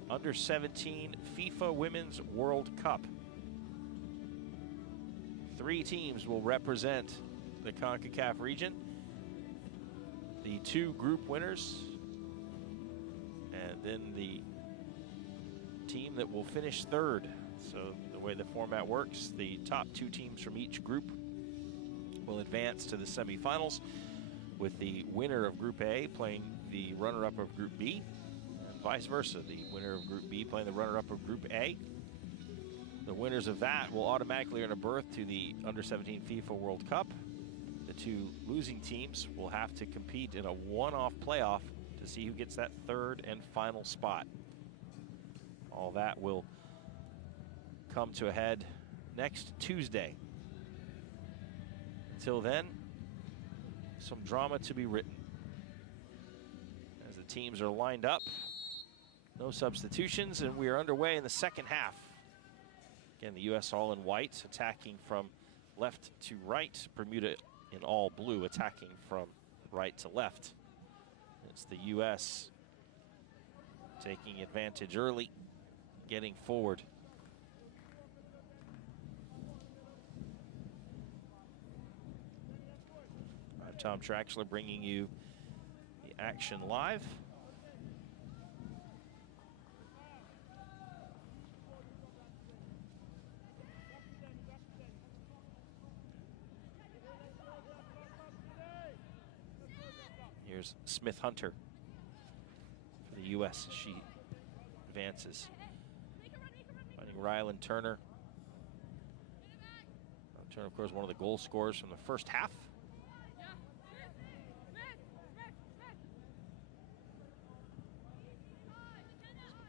Under-17 FIFA Women's World Cup. 3 teams will represent the Concacaf region. The 2 group winners, and then the team that will finish 3rd. So the way the format works, the top 2 teams from each group will advance to the semifinals, with the winner of Group A playing the runner-up of Group B, and vice versa, the winner of Group B playing the runner-up of Group A. The winners of that will automatically earn a berth to the Under-17 FIFA World Cup. The 2 losing teams will have to compete in a one-off playoff to see who gets that 3rd and final spot. All that will come to a head next Tuesday. Until then, some drama to be written. As the teams are lined up, no substitutions, and we are underway in the second half. Again, the U.S. all in white, attacking from left to right. Bermuda in all blue, attacking from right to left. It's the U.S. taking advantage early, getting forward. I'm Tom Traxler bringing you the action live. Here's Smith Hunter for the U.S. She advances. Finding Ryland Turner. Turner, of course, one of the goal scorers from the first half.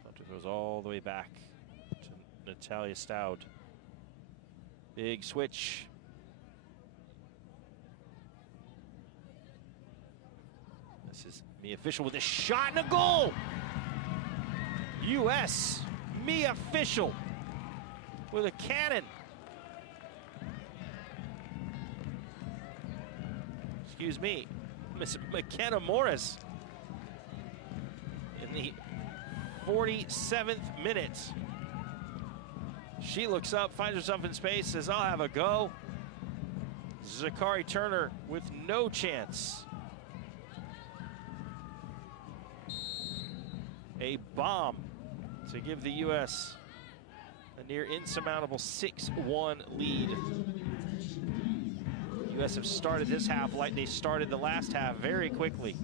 Hunter goes all the way back to Natalia Stout. Big switch. This is Mia Fischel with a shot and a goal. U.S. Mia Fischel with a cannon. Excuse me, Miss Mckenna Morris in the 47th minute. She looks up, finds herself in space, says, I'll have a go. Zachary Turner with no chance. A bomb to give the U.S. a near insurmountable 6-1 lead. The U.S. have started this half like they started the last half, very quickly.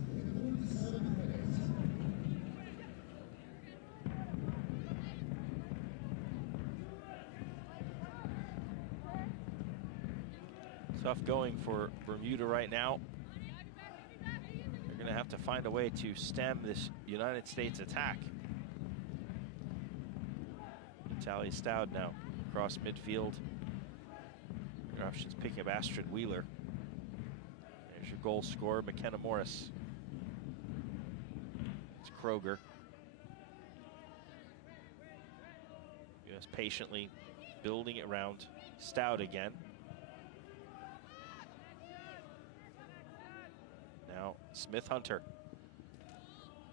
Tough going for Bermuda right now. They're going to have to find a way to stem this United States attack. Natalia Stout now across midfield. She's picking up Astrid Wheeler. There's your goal scorer, Mckenna Morris. It's Kroger. U.S. patiently building it around Stout again. Now Smith Hunter.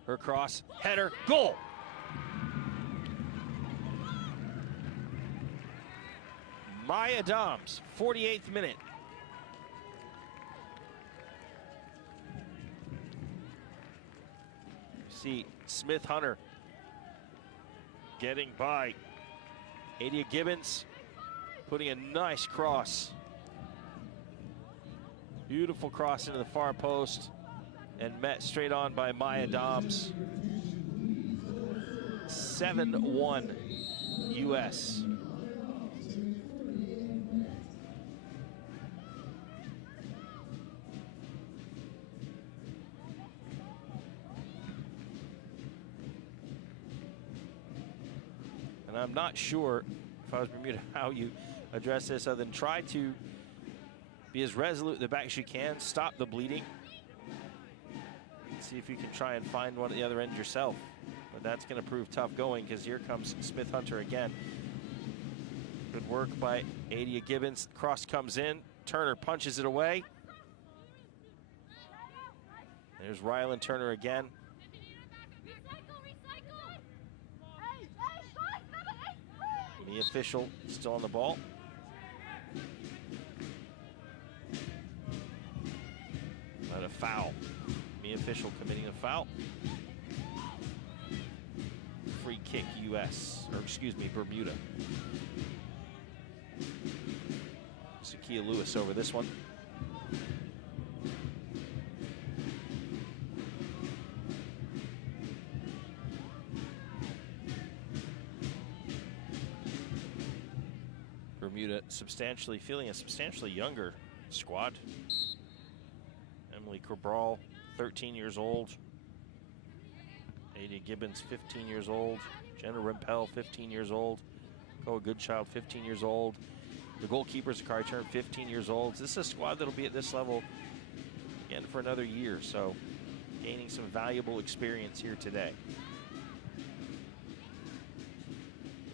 Her cross, header, goal! Maya Doms, 48th minute. You see Smith Hunter getting by. Adia Gibbons putting a nice cross. Beautiful cross into the far post and met straight on by Maya Doms. 7-1 U.S. And I'm not sure, if I was Bermuda, how you address this other than try to be as resolute at the back as you can, stop the bleeding. See if you can try and find one at the other end yourself. But that's going to prove tough going because here comes Smith Hunter again. Good work by Adia Gibbons. Cross comes in. Turner punches it away. There's Ryland Turner again. The official still on the ball. Not a foul. The official committing a foul. Free kick U.S., or excuse me, Bermuda. Zakia Lewis over this one. Bermuda feeling a substantially younger squad. Emily Cabral, 13 years old. Adia Gibbons, 15 years old. Jenna Rimpel, 15 years old. Koa Goodchild, 15 years old. The goalkeeper, Zachary Turner, 15 years old. This is a squad that'll be at this level again for another year, so gaining some valuable experience here today.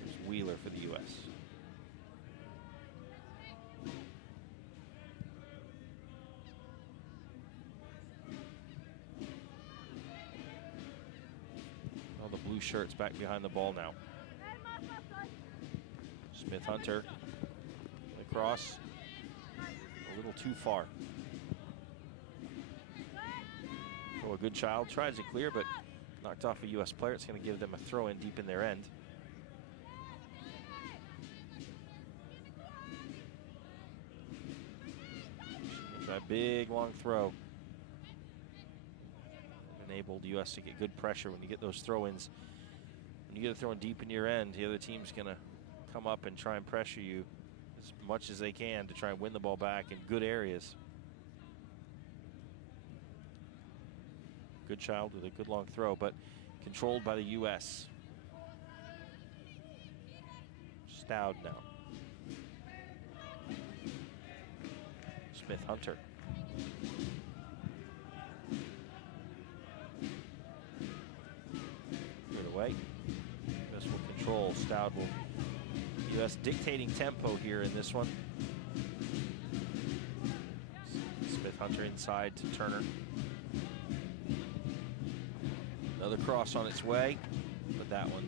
Here's Wheeler for the U.S. Blue shirts back behind the ball now. Smith Hunter across a little too far. Oh, a good child tries to clear, but knocked off a U.S. player. It's going to give them a throw in deep in their end. Try a big long throw. Enabled U.S. to get good pressure when you get those throw-ins. When you get a throw in deep in your end, the other team's going to come up and try and pressure you as much as they can to try and win the ball back in good areas. Good child with a good long throw, but controlled by the U.S. Stout now. Smith Hunter. Away. U.S. will control. Stout will. U.S. dictating tempo here in this one. Smith Hunter inside to Turner. Another cross on its way, but that one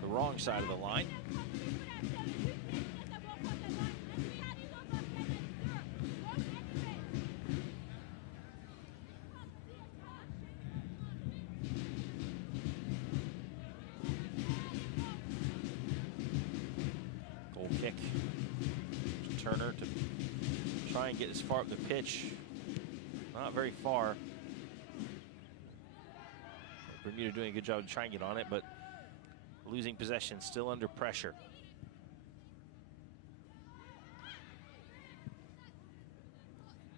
the wrong side of the line. Kick. Turner to try and get as far up the pitch. Not very far. Bermuda doing a good job to try and get on it, but losing possession, still under pressure.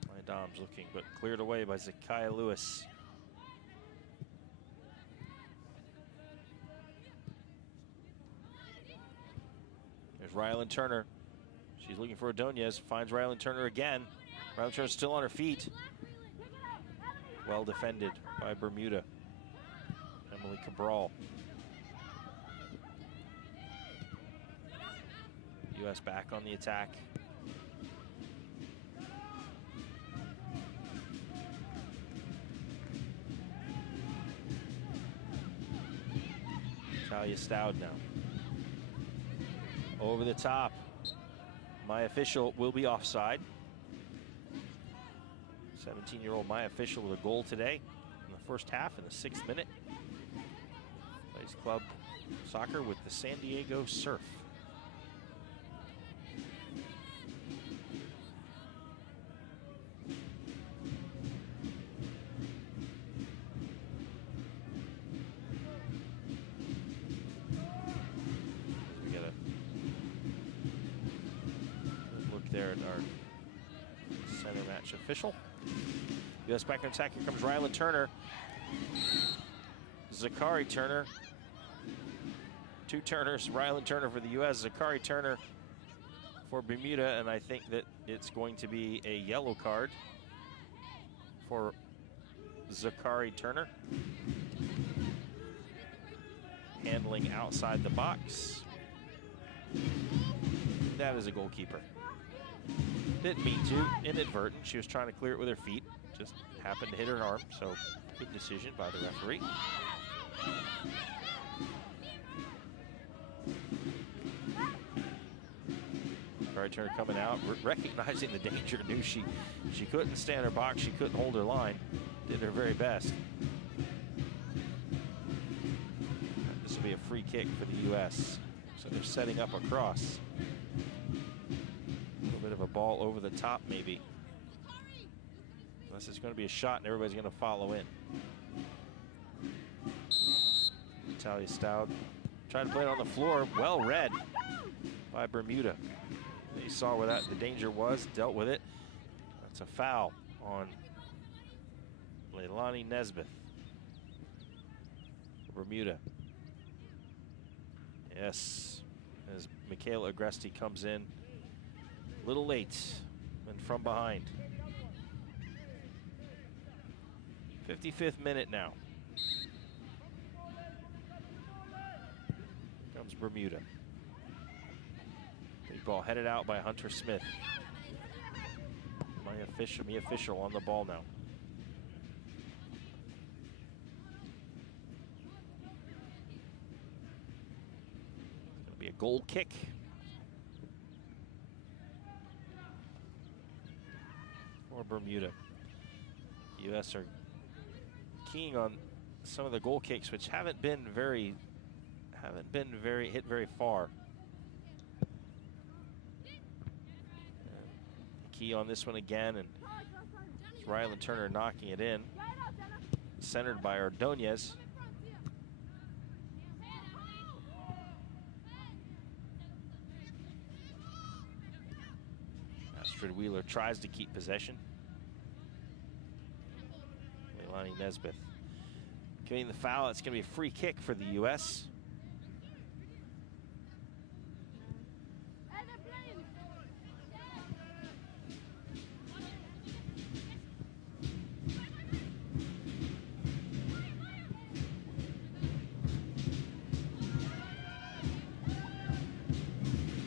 My Dom's looking, but cleared away by Zakia Lewis. Ryland Turner. She's looking for Ordonez. Finds Ryland Turner again. Ryland Turner still on her feet. Well defended by Bermuda. Emily Cabral. U.S. back on the attack. Talia Stout now. Over the top. My official will be offside. 17-year-old my official with a goal today in the first half in the 6th minute. Plays club soccer with the San Diego Surf. there at our center match official. U.S. back on attack. Here comes Ryland Turner. Zachary Turner. Two Turners. Ryland Turner for the U.S. Zachary Turner for Bermuda. And I think that it's going to be a yellow card for Zachary Turner. Handling outside the box. That is a goalkeeper. Didn't mean to, inadvertent. She was trying to clear it with her feet. Just happened to hit her arm, so good decision by the referee. Carrie Turner coming out, recognizing the danger, knew she couldn't stand her box, she couldn't hold her line. Did her very best. This will be a free kick for the U.S. So they're setting up a cross. A little bit of a ball over the top, maybe. Unless it's going to be a shot and everybody's going to follow in. Natalia Stout tried to play it on the floor. Well read by Bermuda. You saw where the danger was, dealt with it. That's a foul on Leilani Nesbitt. Bermuda. Yes, as Michaela Agresti comes in a little late and from behind. 55th minute now. Comes Bermuda. Big ball headed out by Hunter Smith. Me official on the ball now. It's going to be a goal kick. For Bermuda. U.S. are keying on some of the goal kicks, which haven't been hit very far. Key on this one again, and Ryland Turner knocking it in. Centered by Ordonez. Astrid Wheeler tries to keep possession. Leilani Nesbitt getting the foul. It's going to be a free kick for the U.S.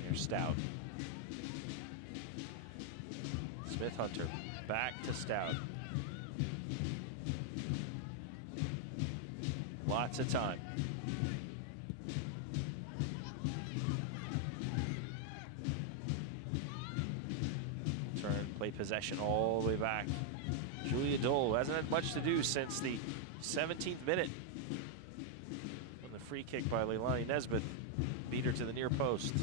Here's Stout. Smith Hunter back to Stout. Lots of time. Turn, play possession all the way back. Julia Dole hasn't had much to do since the 17th minute. When the free kick by Leilani Nesbitt beat her to the near post.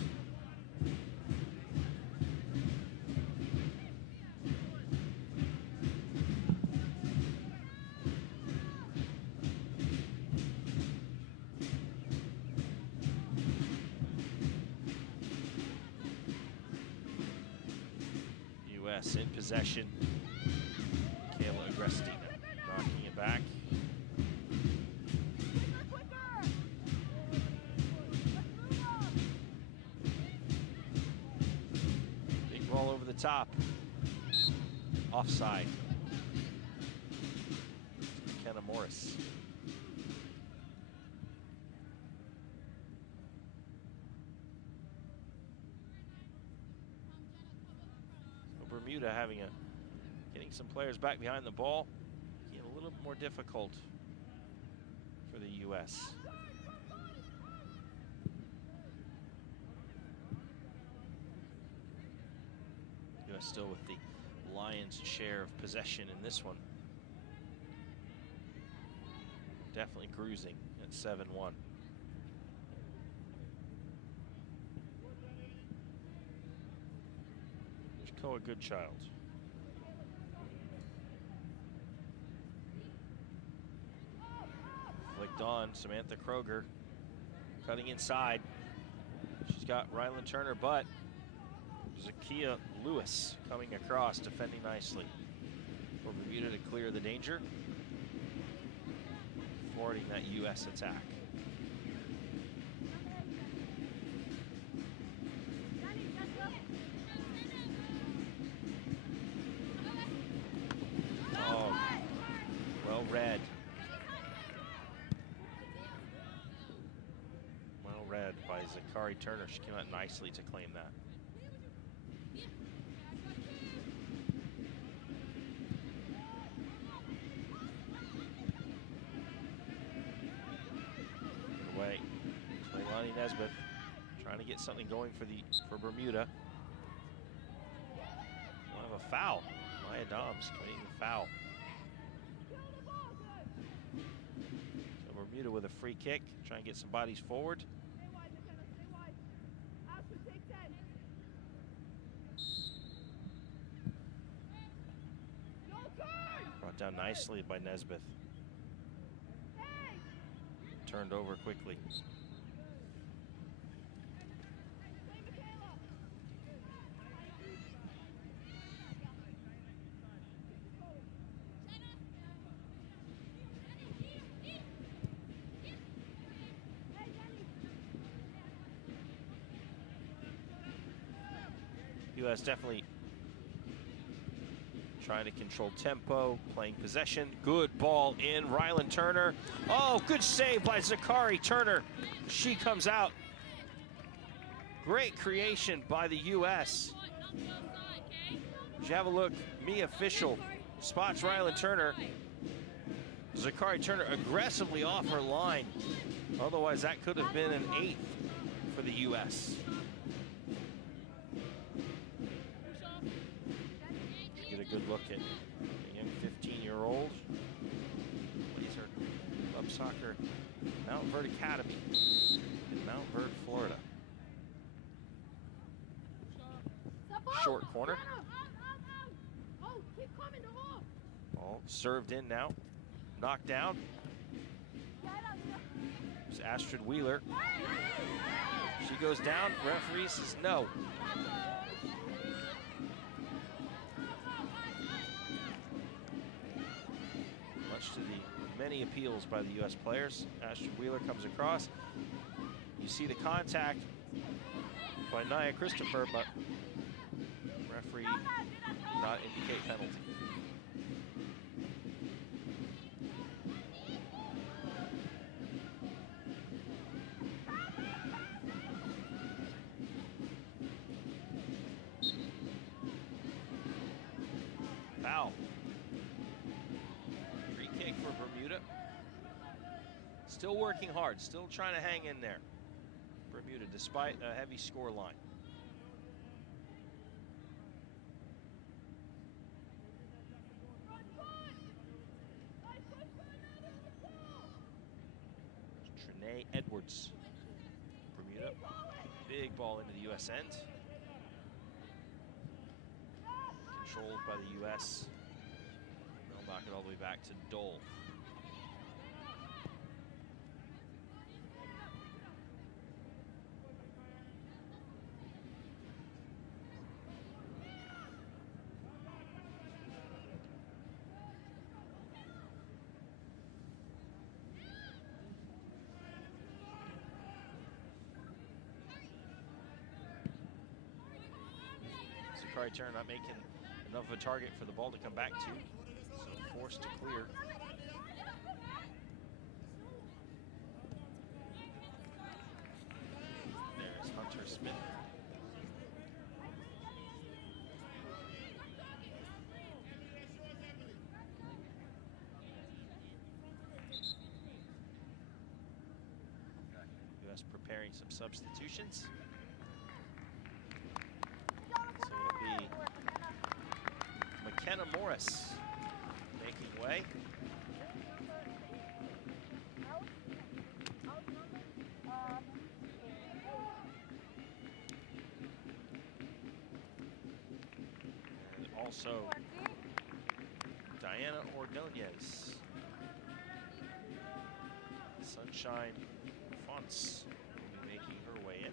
In possession. Kayla Agresti knocking it back. Big ball over the top. Offside. Mckenna Morris. Bermuda getting some players back behind the ball, getting a little more difficult for the U.S. U.S. still with the Lions' share of possession in this one. Definitely cruising at 7-1. A good child. Flicked on, Samantha Kroger cutting inside. She's got Ryland Turner, but Zakia Lewis coming across, defending nicely for Bermuda to clear the danger, thwarting that U.S. attack. Oh, well read. Well read by Zachary Turner. She came out nicely to claim that. Away. Leilani Nesbitt trying to get something going for Bermuda. We'll have a foul. Maya Dobbs committing the foul. So Bermuda with a free kick, trying to get some bodies forward. Brought down nicely by Nesbitt. Turned over quickly. U.S. definitely trying to control tempo, playing possession. Good ball in. Ryland Turner. Oh, good save by Zachary Turner. She comes out. Great creation by the U.S. Did you have a look? Me official spots Ryland Turner. Zachary Turner aggressively off her line. Otherwise, that could have been an 8th for the U.S. Get a good look at a young 15-year-old. Plays her club soccer Mount Verde Academy in Mount Verde, Florida. Short corner. Ball served in now. Knocked down. There's Astrid Wheeler. She goes down. Referee says no. Much to the many appeals by the U.S. players. Astrid Wheeler comes across. You see the contact by Nia Christopher, but referee not indicate penalty. Foul. Free kick for Bermuda. Still working hard, still trying to hang in there. Bermuda, despite a heavy score line. Trinae Edwards. Bermuda. Big ball into the U.S. end. Controlled by the U.S. They'll knock it all the way back to Dole. Carrie Turner not making enough of a target for the ball to come back to, so forced to clear. There's Hunter Smith. U.S. preparing some substitutions. Mckenna Morris making way. And also Diana Ordonez. Sunshine Fonts will be making her way in.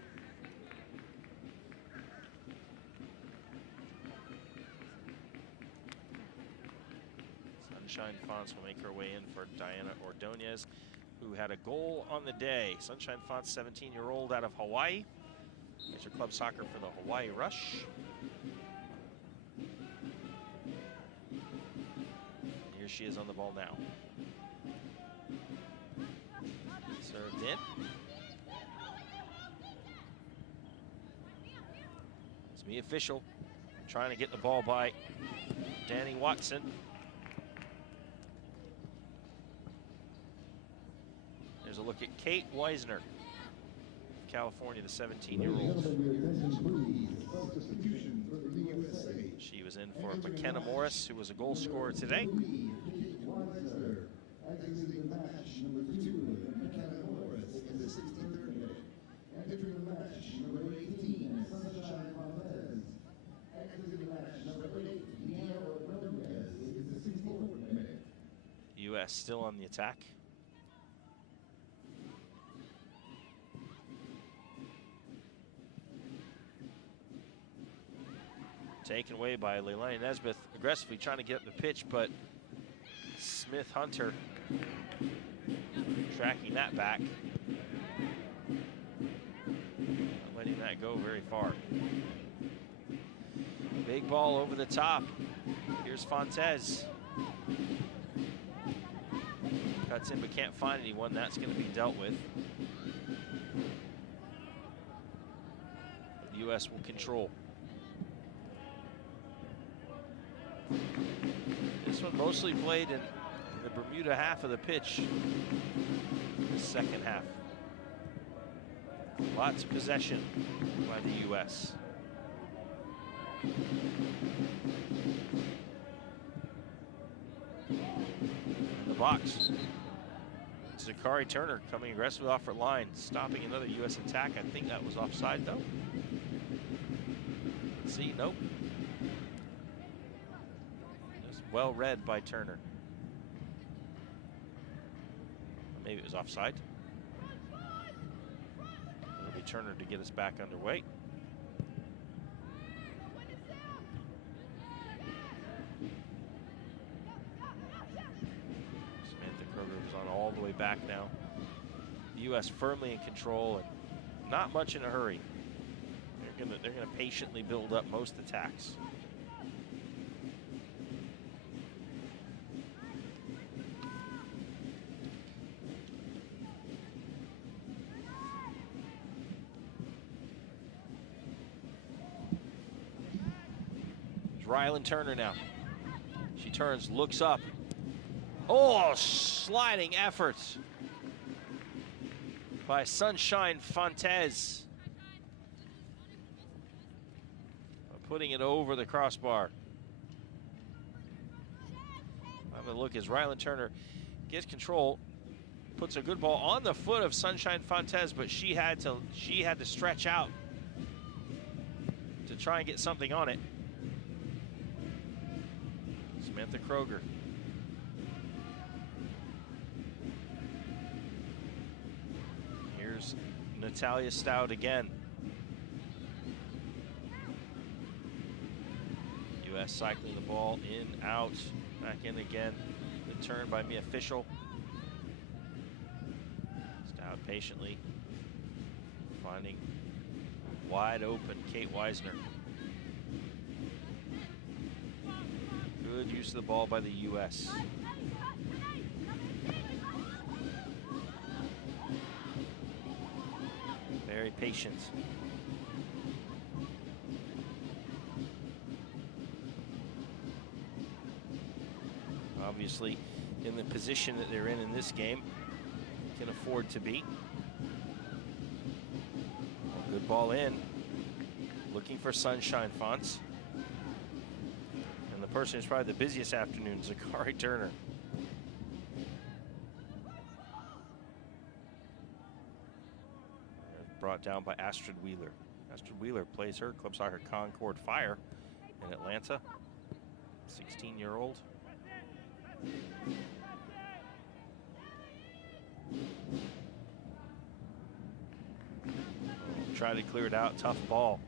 Sunshine Fonts will make her way in for Diana Ordonez, who had a goal on the day. Sunshine Fonts, 17-year-old out of Hawaii. Major club soccer for the Hawaii Rush. Here she is on the ball now. Served in. It's me official. Trying to get the ball by Danny Watson. There's a look at Kate Weisner, California, the 17-year-old. She was in for Mckenna Morris, who was a goal scorer today. U.S. still on the attack. Taken away by Leilani Nesbitt, aggressively trying to get up the pitch, but Smith Hunter tracking that back. Not letting that go very far. Big ball over the top. Here's Fontes. Cuts in but can't find anyone. That's going to be dealt with. The U.S. will control. This one mostly played in the Bermuda half of the pitch. The second half. Lots of possession by the U.S. In the box. Zachary Turner coming aggressively off her line, stopping another U.S. attack. I think that was offside, though. Let's see, nope. Just well read by Turner. Maybe it was offside. It'll be Turner to get us back underway. All the way back now. The U.S. firmly in control and not much in a hurry. They're gonna patiently build up most attacks. There's Ryland Turner now. She turns, looks up. Oh, sliding efforts by Sunshine Fontes. Putting it over the crossbar. Have a look as Ryland Turner gets control, puts a good ball on the foot of Sunshine Fontes, but she had to stretch out to try and get something on it. Samantha Kroger. Here's Natalia Stout again. U.S. cycling the ball in, out, back in again. Good turn by me official. Stout patiently finding wide open Kate Weisner. Good use of the ball by the U.S. Very patient. Obviously, in the position that they're in this game, can afford to be. Good ball in. Looking for Sunshine Fonts. And the person who's probably the busiest afternoon, Zachary Turner. Brought down by Astrid Wheeler. Astrid Wheeler plays her club soccer Concord Fire in Atlanta. 16-year-old. Try to clear it out. Tough ball.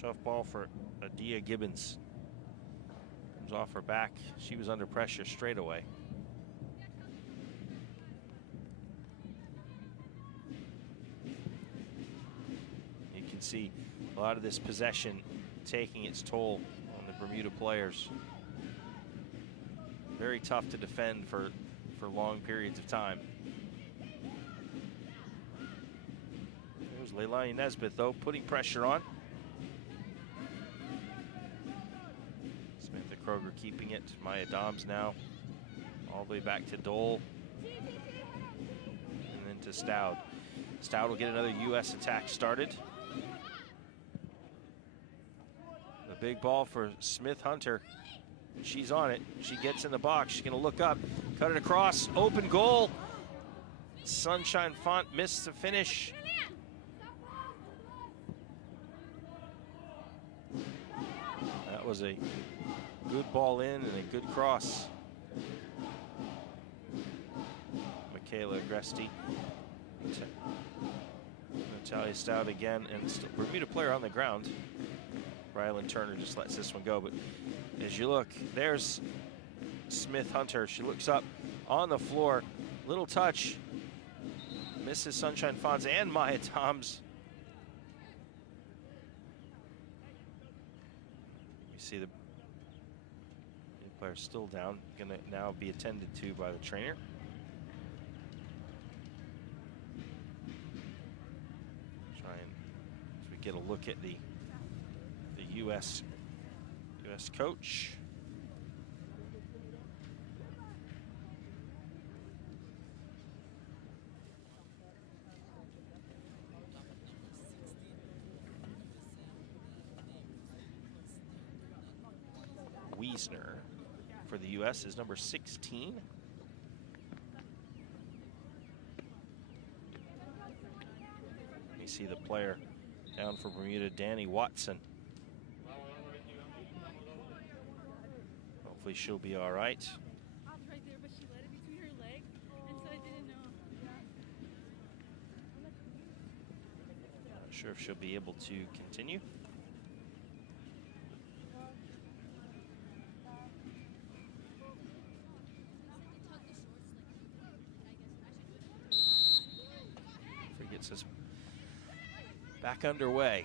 Tough ball for Adia Gibbons. Arms off her back. She was under pressure straight away. You can see a lot of this possession taking its toll on the Bermuda players. Very tough to defend for long periods of time. There's Leilani Nesbitt, though, putting pressure on. Samantha Kroger keeping it. Maya Doms now all the way back to Dole. And then to Stout. Stout will get another U.S. attack started. The big ball for Smith Hunter. She's on it. She gets in the box. She's going to look up, cut it across, open goal. Sunshine Font missed the finish. That was a good ball in and a good cross. Michaela Agresti. Natalia Stout again, and still Bermuda player on the ground. Ryland Turner just lets this one go, but as you look, there's Smith Hunter. She looks up on the floor, little touch, misses Sunshine Fonz and Maya Toms. You see the player still down, gonna now be attended to by the trainer. Try and as we get a look at the U.S. coach. Wiesner for the U.S. is number 16. We see the player down for Bermuda, Danny Watson. Hopefully she'll be all right. I was right there, but she let it between her legs, and so I didn't know. Not sure if she'll be able to continue. Gets us back underway.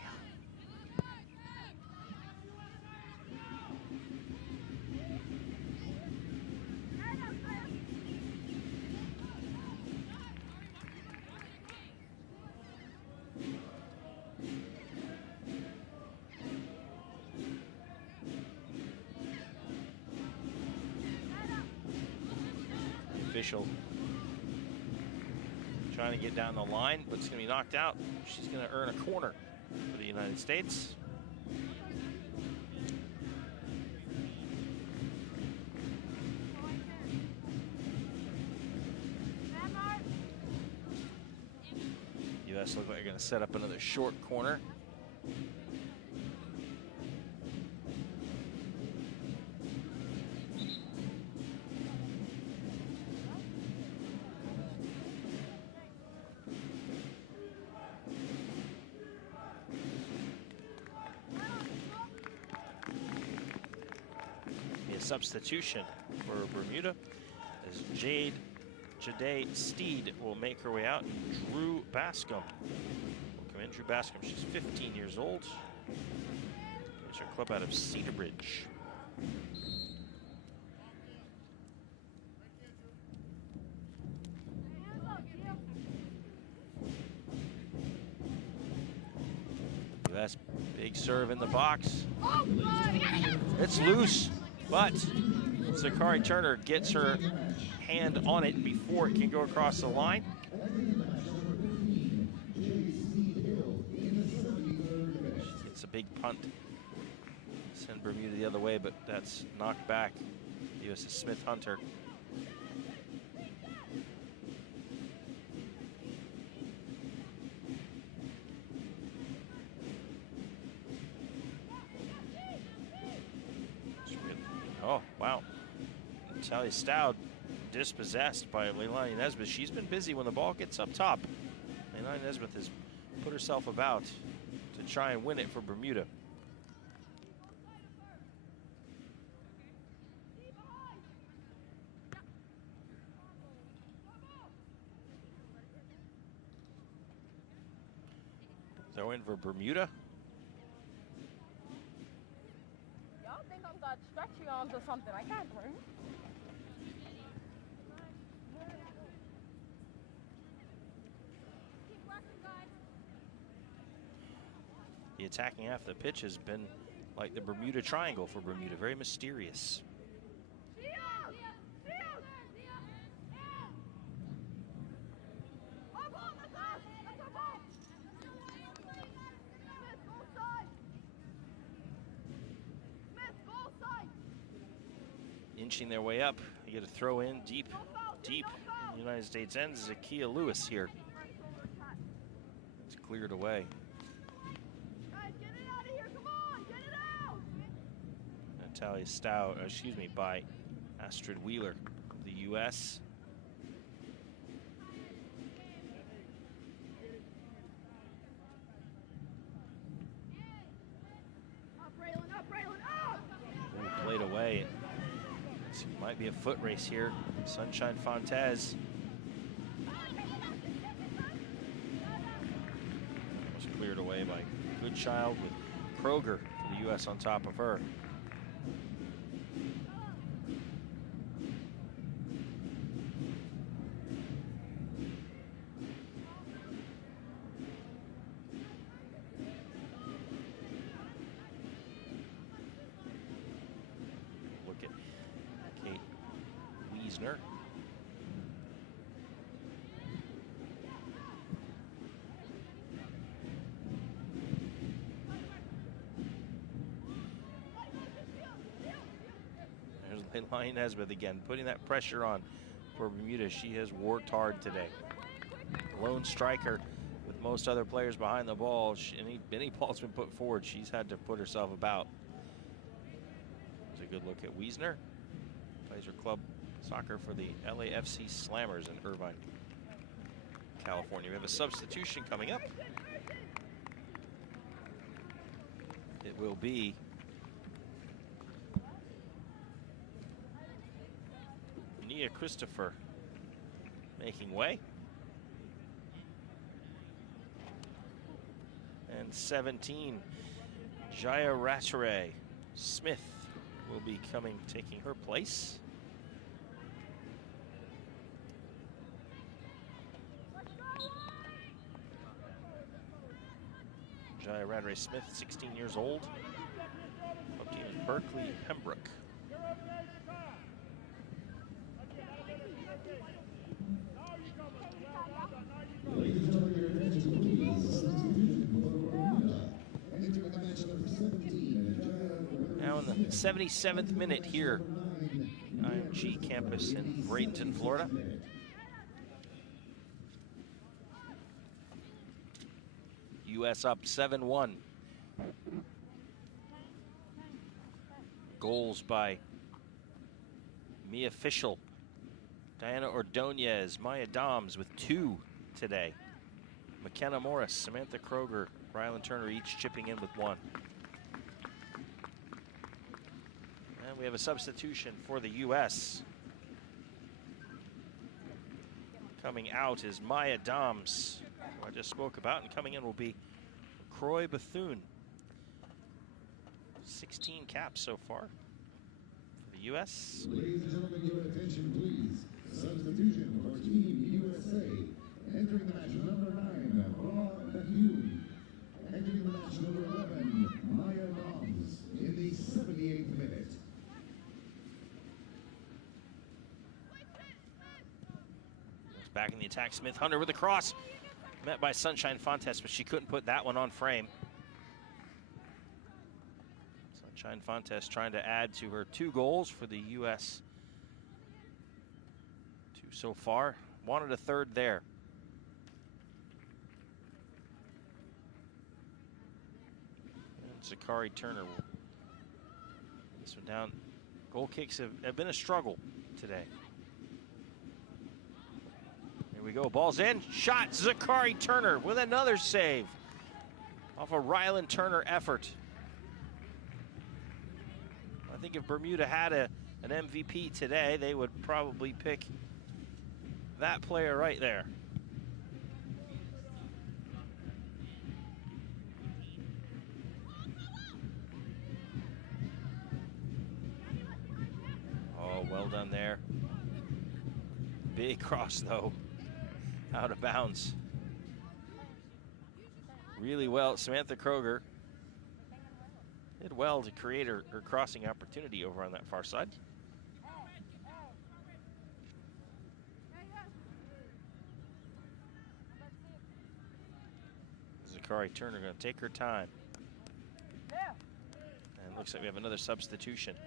Official trying to get down the line, but it's going to be knocked out. She's going to earn a corner for the United States. U.S. look like they're going to set up another short corner. Substitution for Bermuda as Jade Steed will make her way out. Drew Bascom will come in. Drew Bascom, she's 15 years old. She's her club out of Cedar Bridge. U.S. big serve in the box. It's loose. But Zachary Turner gets her hand on it before it can go across the line. It's a big punt. Send Bermuda the other way, but that's knocked back. U.S.'s Smith Hunter. Oh, wow. Natalia Stout dispossessed by Leilani Nesbitt. She's been busy when the ball gets up top. Leilani Nesbitt has put herself about to try and win it for Bermuda. Throw in for Bermuda. Y'all think I'm got stretchy arms or something? I can't throw. The attacking half of the pitch has been like the Bermuda Triangle for Bermuda, very mysterious. Inching their way up, you get a throw in deep in the United States end. Zachary Lewis here. It's cleared away. Natalia Stout, by Astrid Wheeler of the U.S. Ooh, played away. Might be a foot race here. Sunshine Fontez. Was cleared away by Goodchild with Kroger for the U.S. on top of her. Lyon Nesbitt again, putting that pressure on for Bermuda. She has worked hard today. Lone striker with most other players behind the ball. Any ball's been put forward, she's had to put herself about. There's a good look at Wiesner. Plays her club soccer for the LAFC Slammers in Irvine, California. We have a substitution coming up. It will be Christopher making way. And 17, Jaya Rattare Smith will be taking her place. Jaya Rattare Smith, 16 years old. Club team is Berkeley Pembroke. Now in the 77th minute here, IMG campus in Bradenton, Florida. U.S. up 7-1. Goals by Mia Fischel, Diana Ordonez, Maya Doms with 2 today. Mckenna Morris, Samantha Kroger, Ryland Turner each chipping in with 1. And we have a substitution for the U.S. Coming out is Maya Doms, who I just spoke about, and coming in will be Croy Bethune. 16 caps so far for the U.S. Ladies and gentlemen, your attention, please. Substitution for Team USA. Entering the match, number 9, Croy Bethune. Entering the match, number 11, Maya Doms, in the 78th minute. Back in the attack, Smith Hunter with a cross. Met by Sunshine Fontes, but she couldn't put that one on frame. Sunshine Fontes trying to add to her 2 goals for the U.S. 2 so far. Wanted a 3rd there. And Zachary Turner will put this one down. Goal kicks have been a struggle today. Here we go, ball's in, shot, Zachary Turner with another save off a Ryland Turner effort. I think if Bermuda had an MVP today, they would probably pick that player right there. Well done there. Big cross, though. Out of bounds. Really well. Samantha Kroger did well to create her crossing opportunity over on that far side. Zachary Turner going to take her time. And it looks like we have another substitution,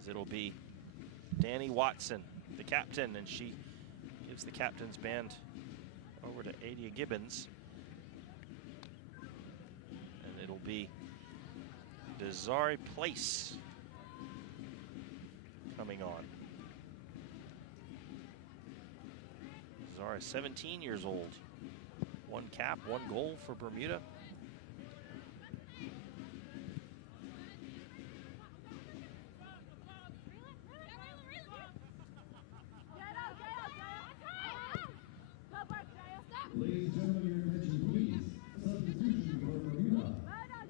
as it'll be Danny Watson, the captain, and she gives the captain's band over to Adia Gibbons. And it'll be Desiree Place coming on. Desiree, 17 years old. 1 cap, 1 goal for Bermuda. Ladies and gentlemen, your attention, please. Substitution for Bermuda.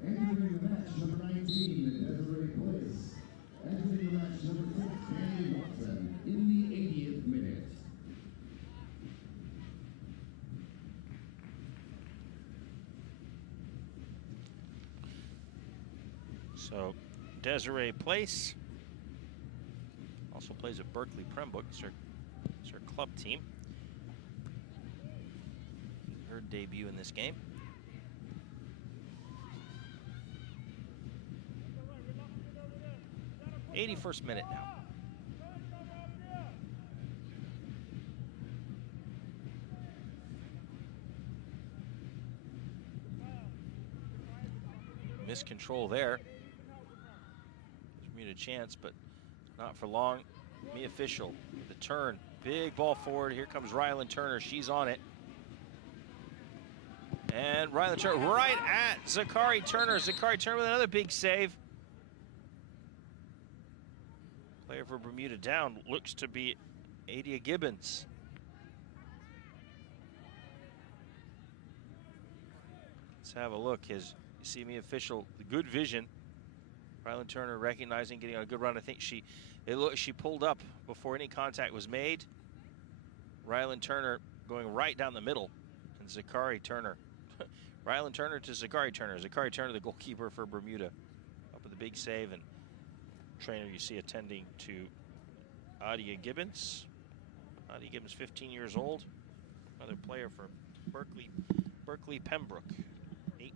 Entering the match, number 19, Desiree Place. Entering the match, number 6, Danny Watson, in the 80th minute. So, Desiree Place also plays at Berkeley Pembroke. It's her club team. Her debut in this game. '81st minute now. Missed control there. Bermuda chance, but not for long. Mia Fischel, the turn, big ball forward. Here comes Ryland Turner. She's on it. And Ryland Turner right at Zachary Turner. Zachary Turner with another big save. Player for Bermuda down looks to be Adia Gibbons. Let's have a look. As you see Mia Fischel, good vision. Ryland Turner recognizing, getting on a good run. I think she pulled up before any contact was made. Ryland Turner going right down the middle, and Zachary Turner. Ryland Turner to Zachary Turner. Zachary Turner, the goalkeeper for Bermuda, up with a big save, and trainer you see attending to Adia Gibbons. Adia Gibbons, 15 years old, another player for Berkeley Pembroke. She's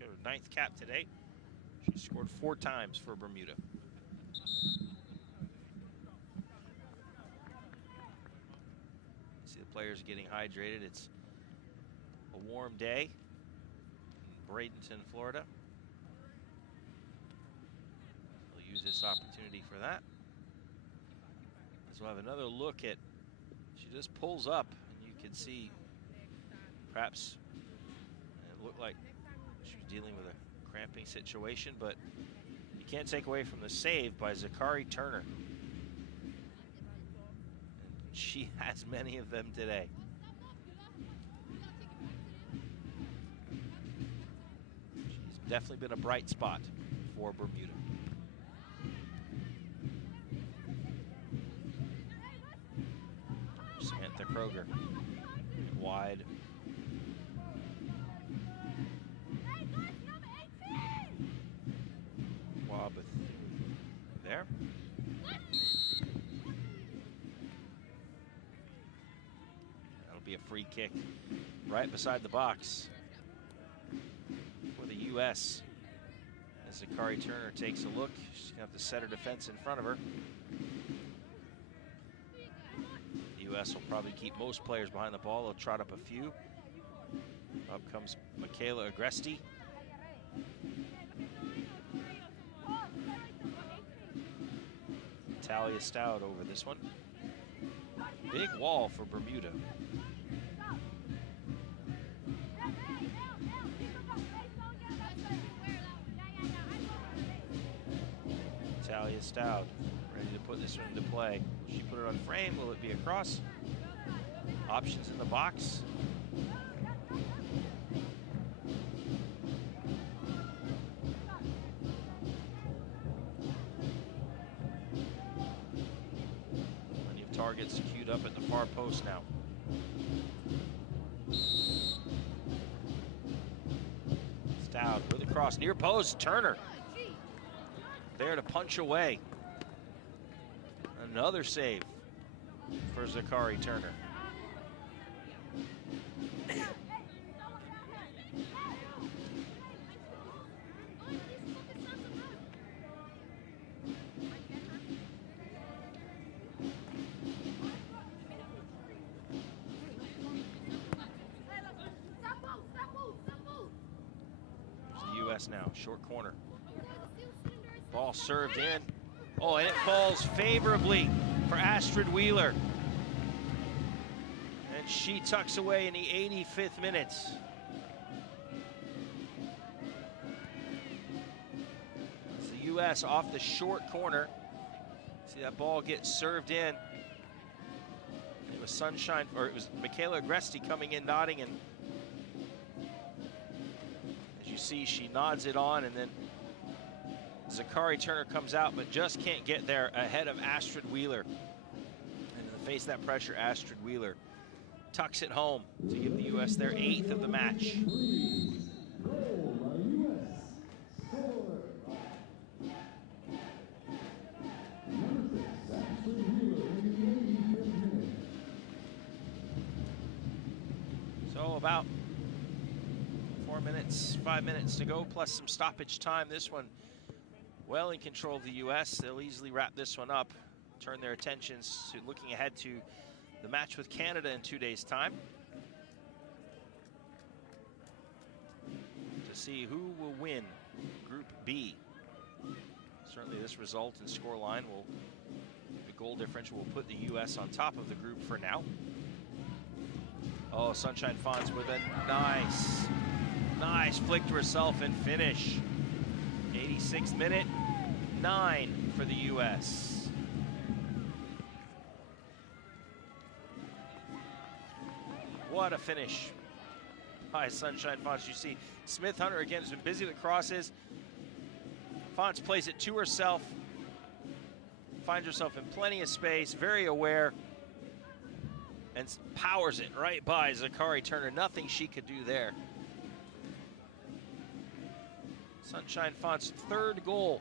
got her 9th cap today. She scored 4 times for Bermuda. See the players getting hydrated. It's a warm day in Bradenton, Florida. We'll use this opportunity for that. As we'll have another look at, she just pulls up, and you can see perhaps it looked like she was dealing with a cramping situation, but you can't take away from the save by Zachary Turner. And she has many of them today. She's definitely been a bright spot for Bermuda. Samantha Kroger wide. Wabeth there. That'll be a free kick right beside the box for the U.S. As Zachary Turner takes a look, she's going to have to set her defense in front of her. The U.S. will probably keep most players behind the ball. They'll trot up a few. Up comes Michaela Agresti. Talia Stout over this one. Big wall for Bermuda. Talia Stout ready to put this one into play. Will she put it on frame? Will it be a cross? Options in the box. targets queued up at the far post now. Stout with a cross near post. Turner there to punch away. Another save for Zachary Turner. Now, short corner. Ball served in. Oh, and it falls favorably for Astrid Wheeler. And she tucks away in the 85th minute. It's the U.S. off the short corner. See that ball get served in. It was Sunshine, or it was Michaela Agresti coming in, nodding, and see, she nods it on, and then Zachary Turner comes out, but just can't get there ahead of Astrid Wheeler. And in the face of that pressure, Astrid Wheeler tucks it home to give the U.S. their 8th of the match. So about 5 minutes to go, plus some stoppage time. This one well in control of the U.S. They'll easily wrap this one up, turn their attentions to looking ahead to the match with Canada in 2 days' time, to see who will win Group B. Certainly this result and scoreline will, the goal differential will put the U.S. on top of the group for now. Oh, Sunshine Fonz with a nice flick to herself and finish. 86th minute, 9 for the U.S. What a finish by Sunshine Fonz. You see Smith Hunter again has been busy with crosses. Fonz plays it to herself, finds herself in plenty of space, very aware, and powers it right by Zachary Turner. Nothing she could do there. Sunshine Fonz's 3rd goal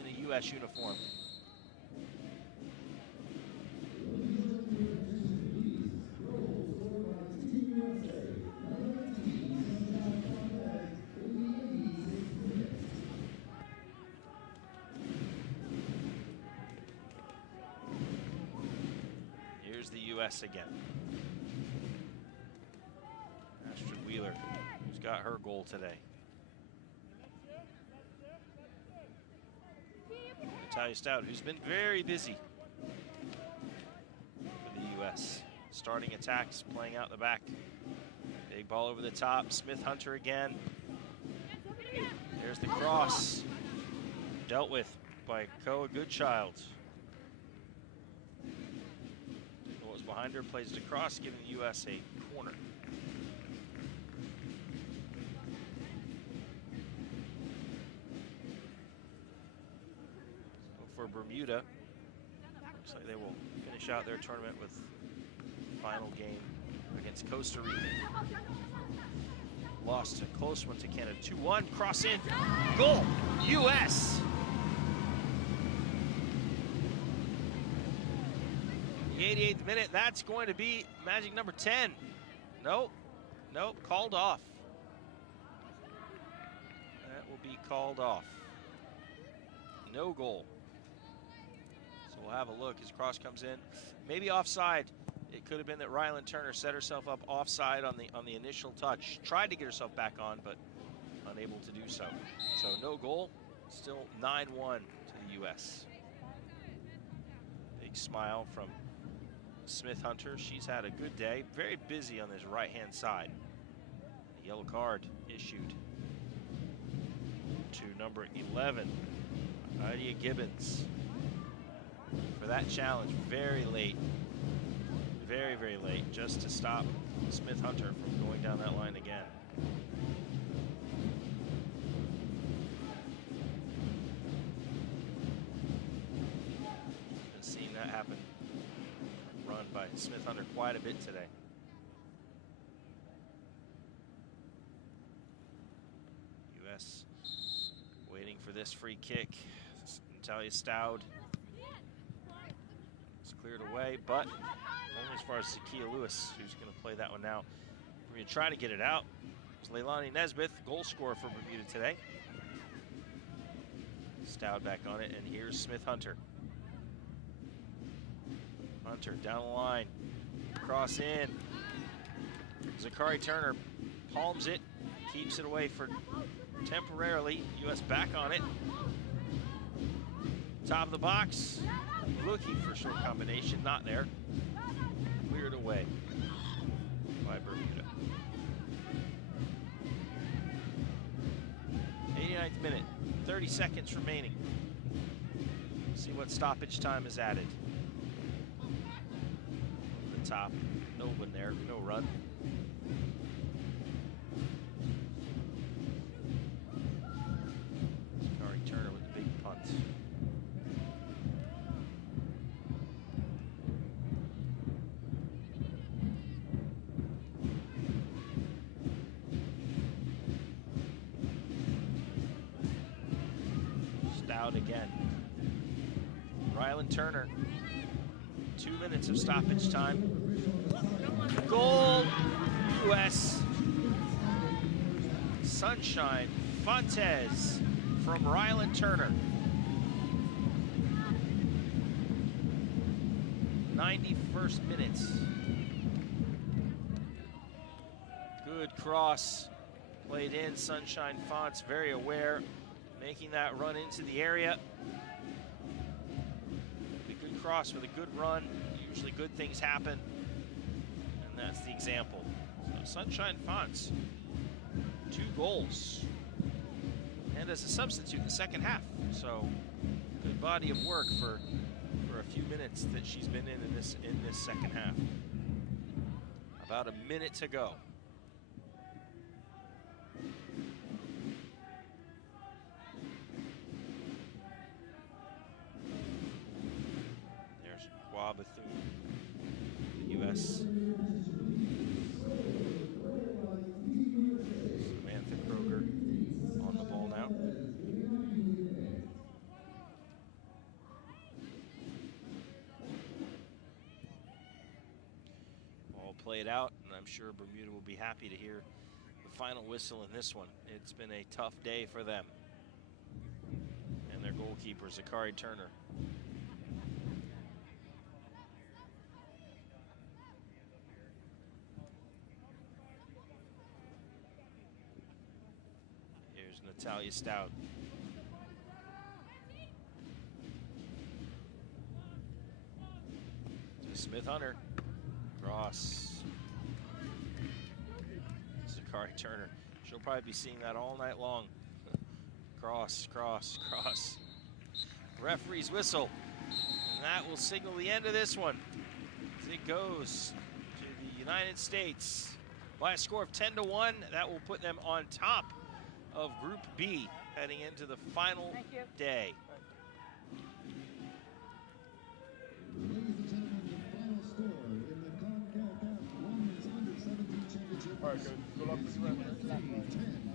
in a U.S. uniform. Here's the U.S. again. Astrid Wheeler, who's got her goal today. Natalia Stout, who's been very busy for the U.S. Starting attacks, playing out the back. Big ball over the top. Smith Hunter again. There's the cross. Dealt with by Koa Goodchild. What was behind her plays it across, giving the U.S. a corner. For Bermuda, looks like they will finish out their tournament with the final game against Costa Rica. Lost a close one to Canada. 2-1, cross in, goal, U.S. The 88th minute, that's going to be magic number 10. Nope, called off. That will be called off. No goal. We'll have a look as cross comes in. Maybe offside. It could have been that Ryland Turner set herself up offside on the initial touch. Tried to get herself back on, but unable to do so. So no goal. Still 9-1 to the U.S. Big smile from Smith Hunter. She's had a good day. Very busy on this right-hand side. A yellow card issued to number 11, Idea Gibbons, for that challenge. Very late, very late, just to stop Smith Hunter from going down that line again. Been seeing that happen run by Smith Hunter quite a bit today. U.S. waiting for this free kick. Natalia Stout. It's cleared away, but only as far as Zakia Lewis, who's going to play that one now. We're going to try to get it out. It's Leilani Nesbitt, goal scorer for Bermuda today. Stout back on it, and here's Smith Hunter. Hunter down the line, cross in. Zachary Turner palms it, keeps it away for temporarily. U.S. back on it. Top of the box, looking for a short combination, not there. Cleared away by Bermuda. 89th minute, 30 seconds remaining. See what stoppage time is added. Over the top, no one there, no run. Carrie Turner with the big punt. Stout again. Ryland Turner. 2 minutes of stoppage time. Goal, U.S. Sunshine Fontes from Ryland Turner. 91st minute. Good cross. Played in. Sunshine Fonts very aware. Making that run into the area. A good cross with a good run. Usually good things happen. And that's the example. So Sunshine Fonts, 2 goals. And as a substitute in the second half. So good body of work for a few minutes that she's been in this second half. About a minute to go. Bethune, the U.S. Samantha Kroger on the ball now. Ball played out, and I'm sure Bermuda will be happy to hear the final whistle in this one. It's been a tough day for them. And their goalkeeper, Zachary Turner. Natalia Stout. To Smith Hunter. Cross. Zachary Turner. She'll probably be seeing that all night long. Cross, cross, cross. Referee's whistle. And that will signal the end of this one. As it goes to the United States by a score of 10-1. That will put them on top of Group B, heading into the final day. Ladies and gentlemen, the final score in the Concacaf Women's Under-17 Championship. All right, good luck with the rest. 10.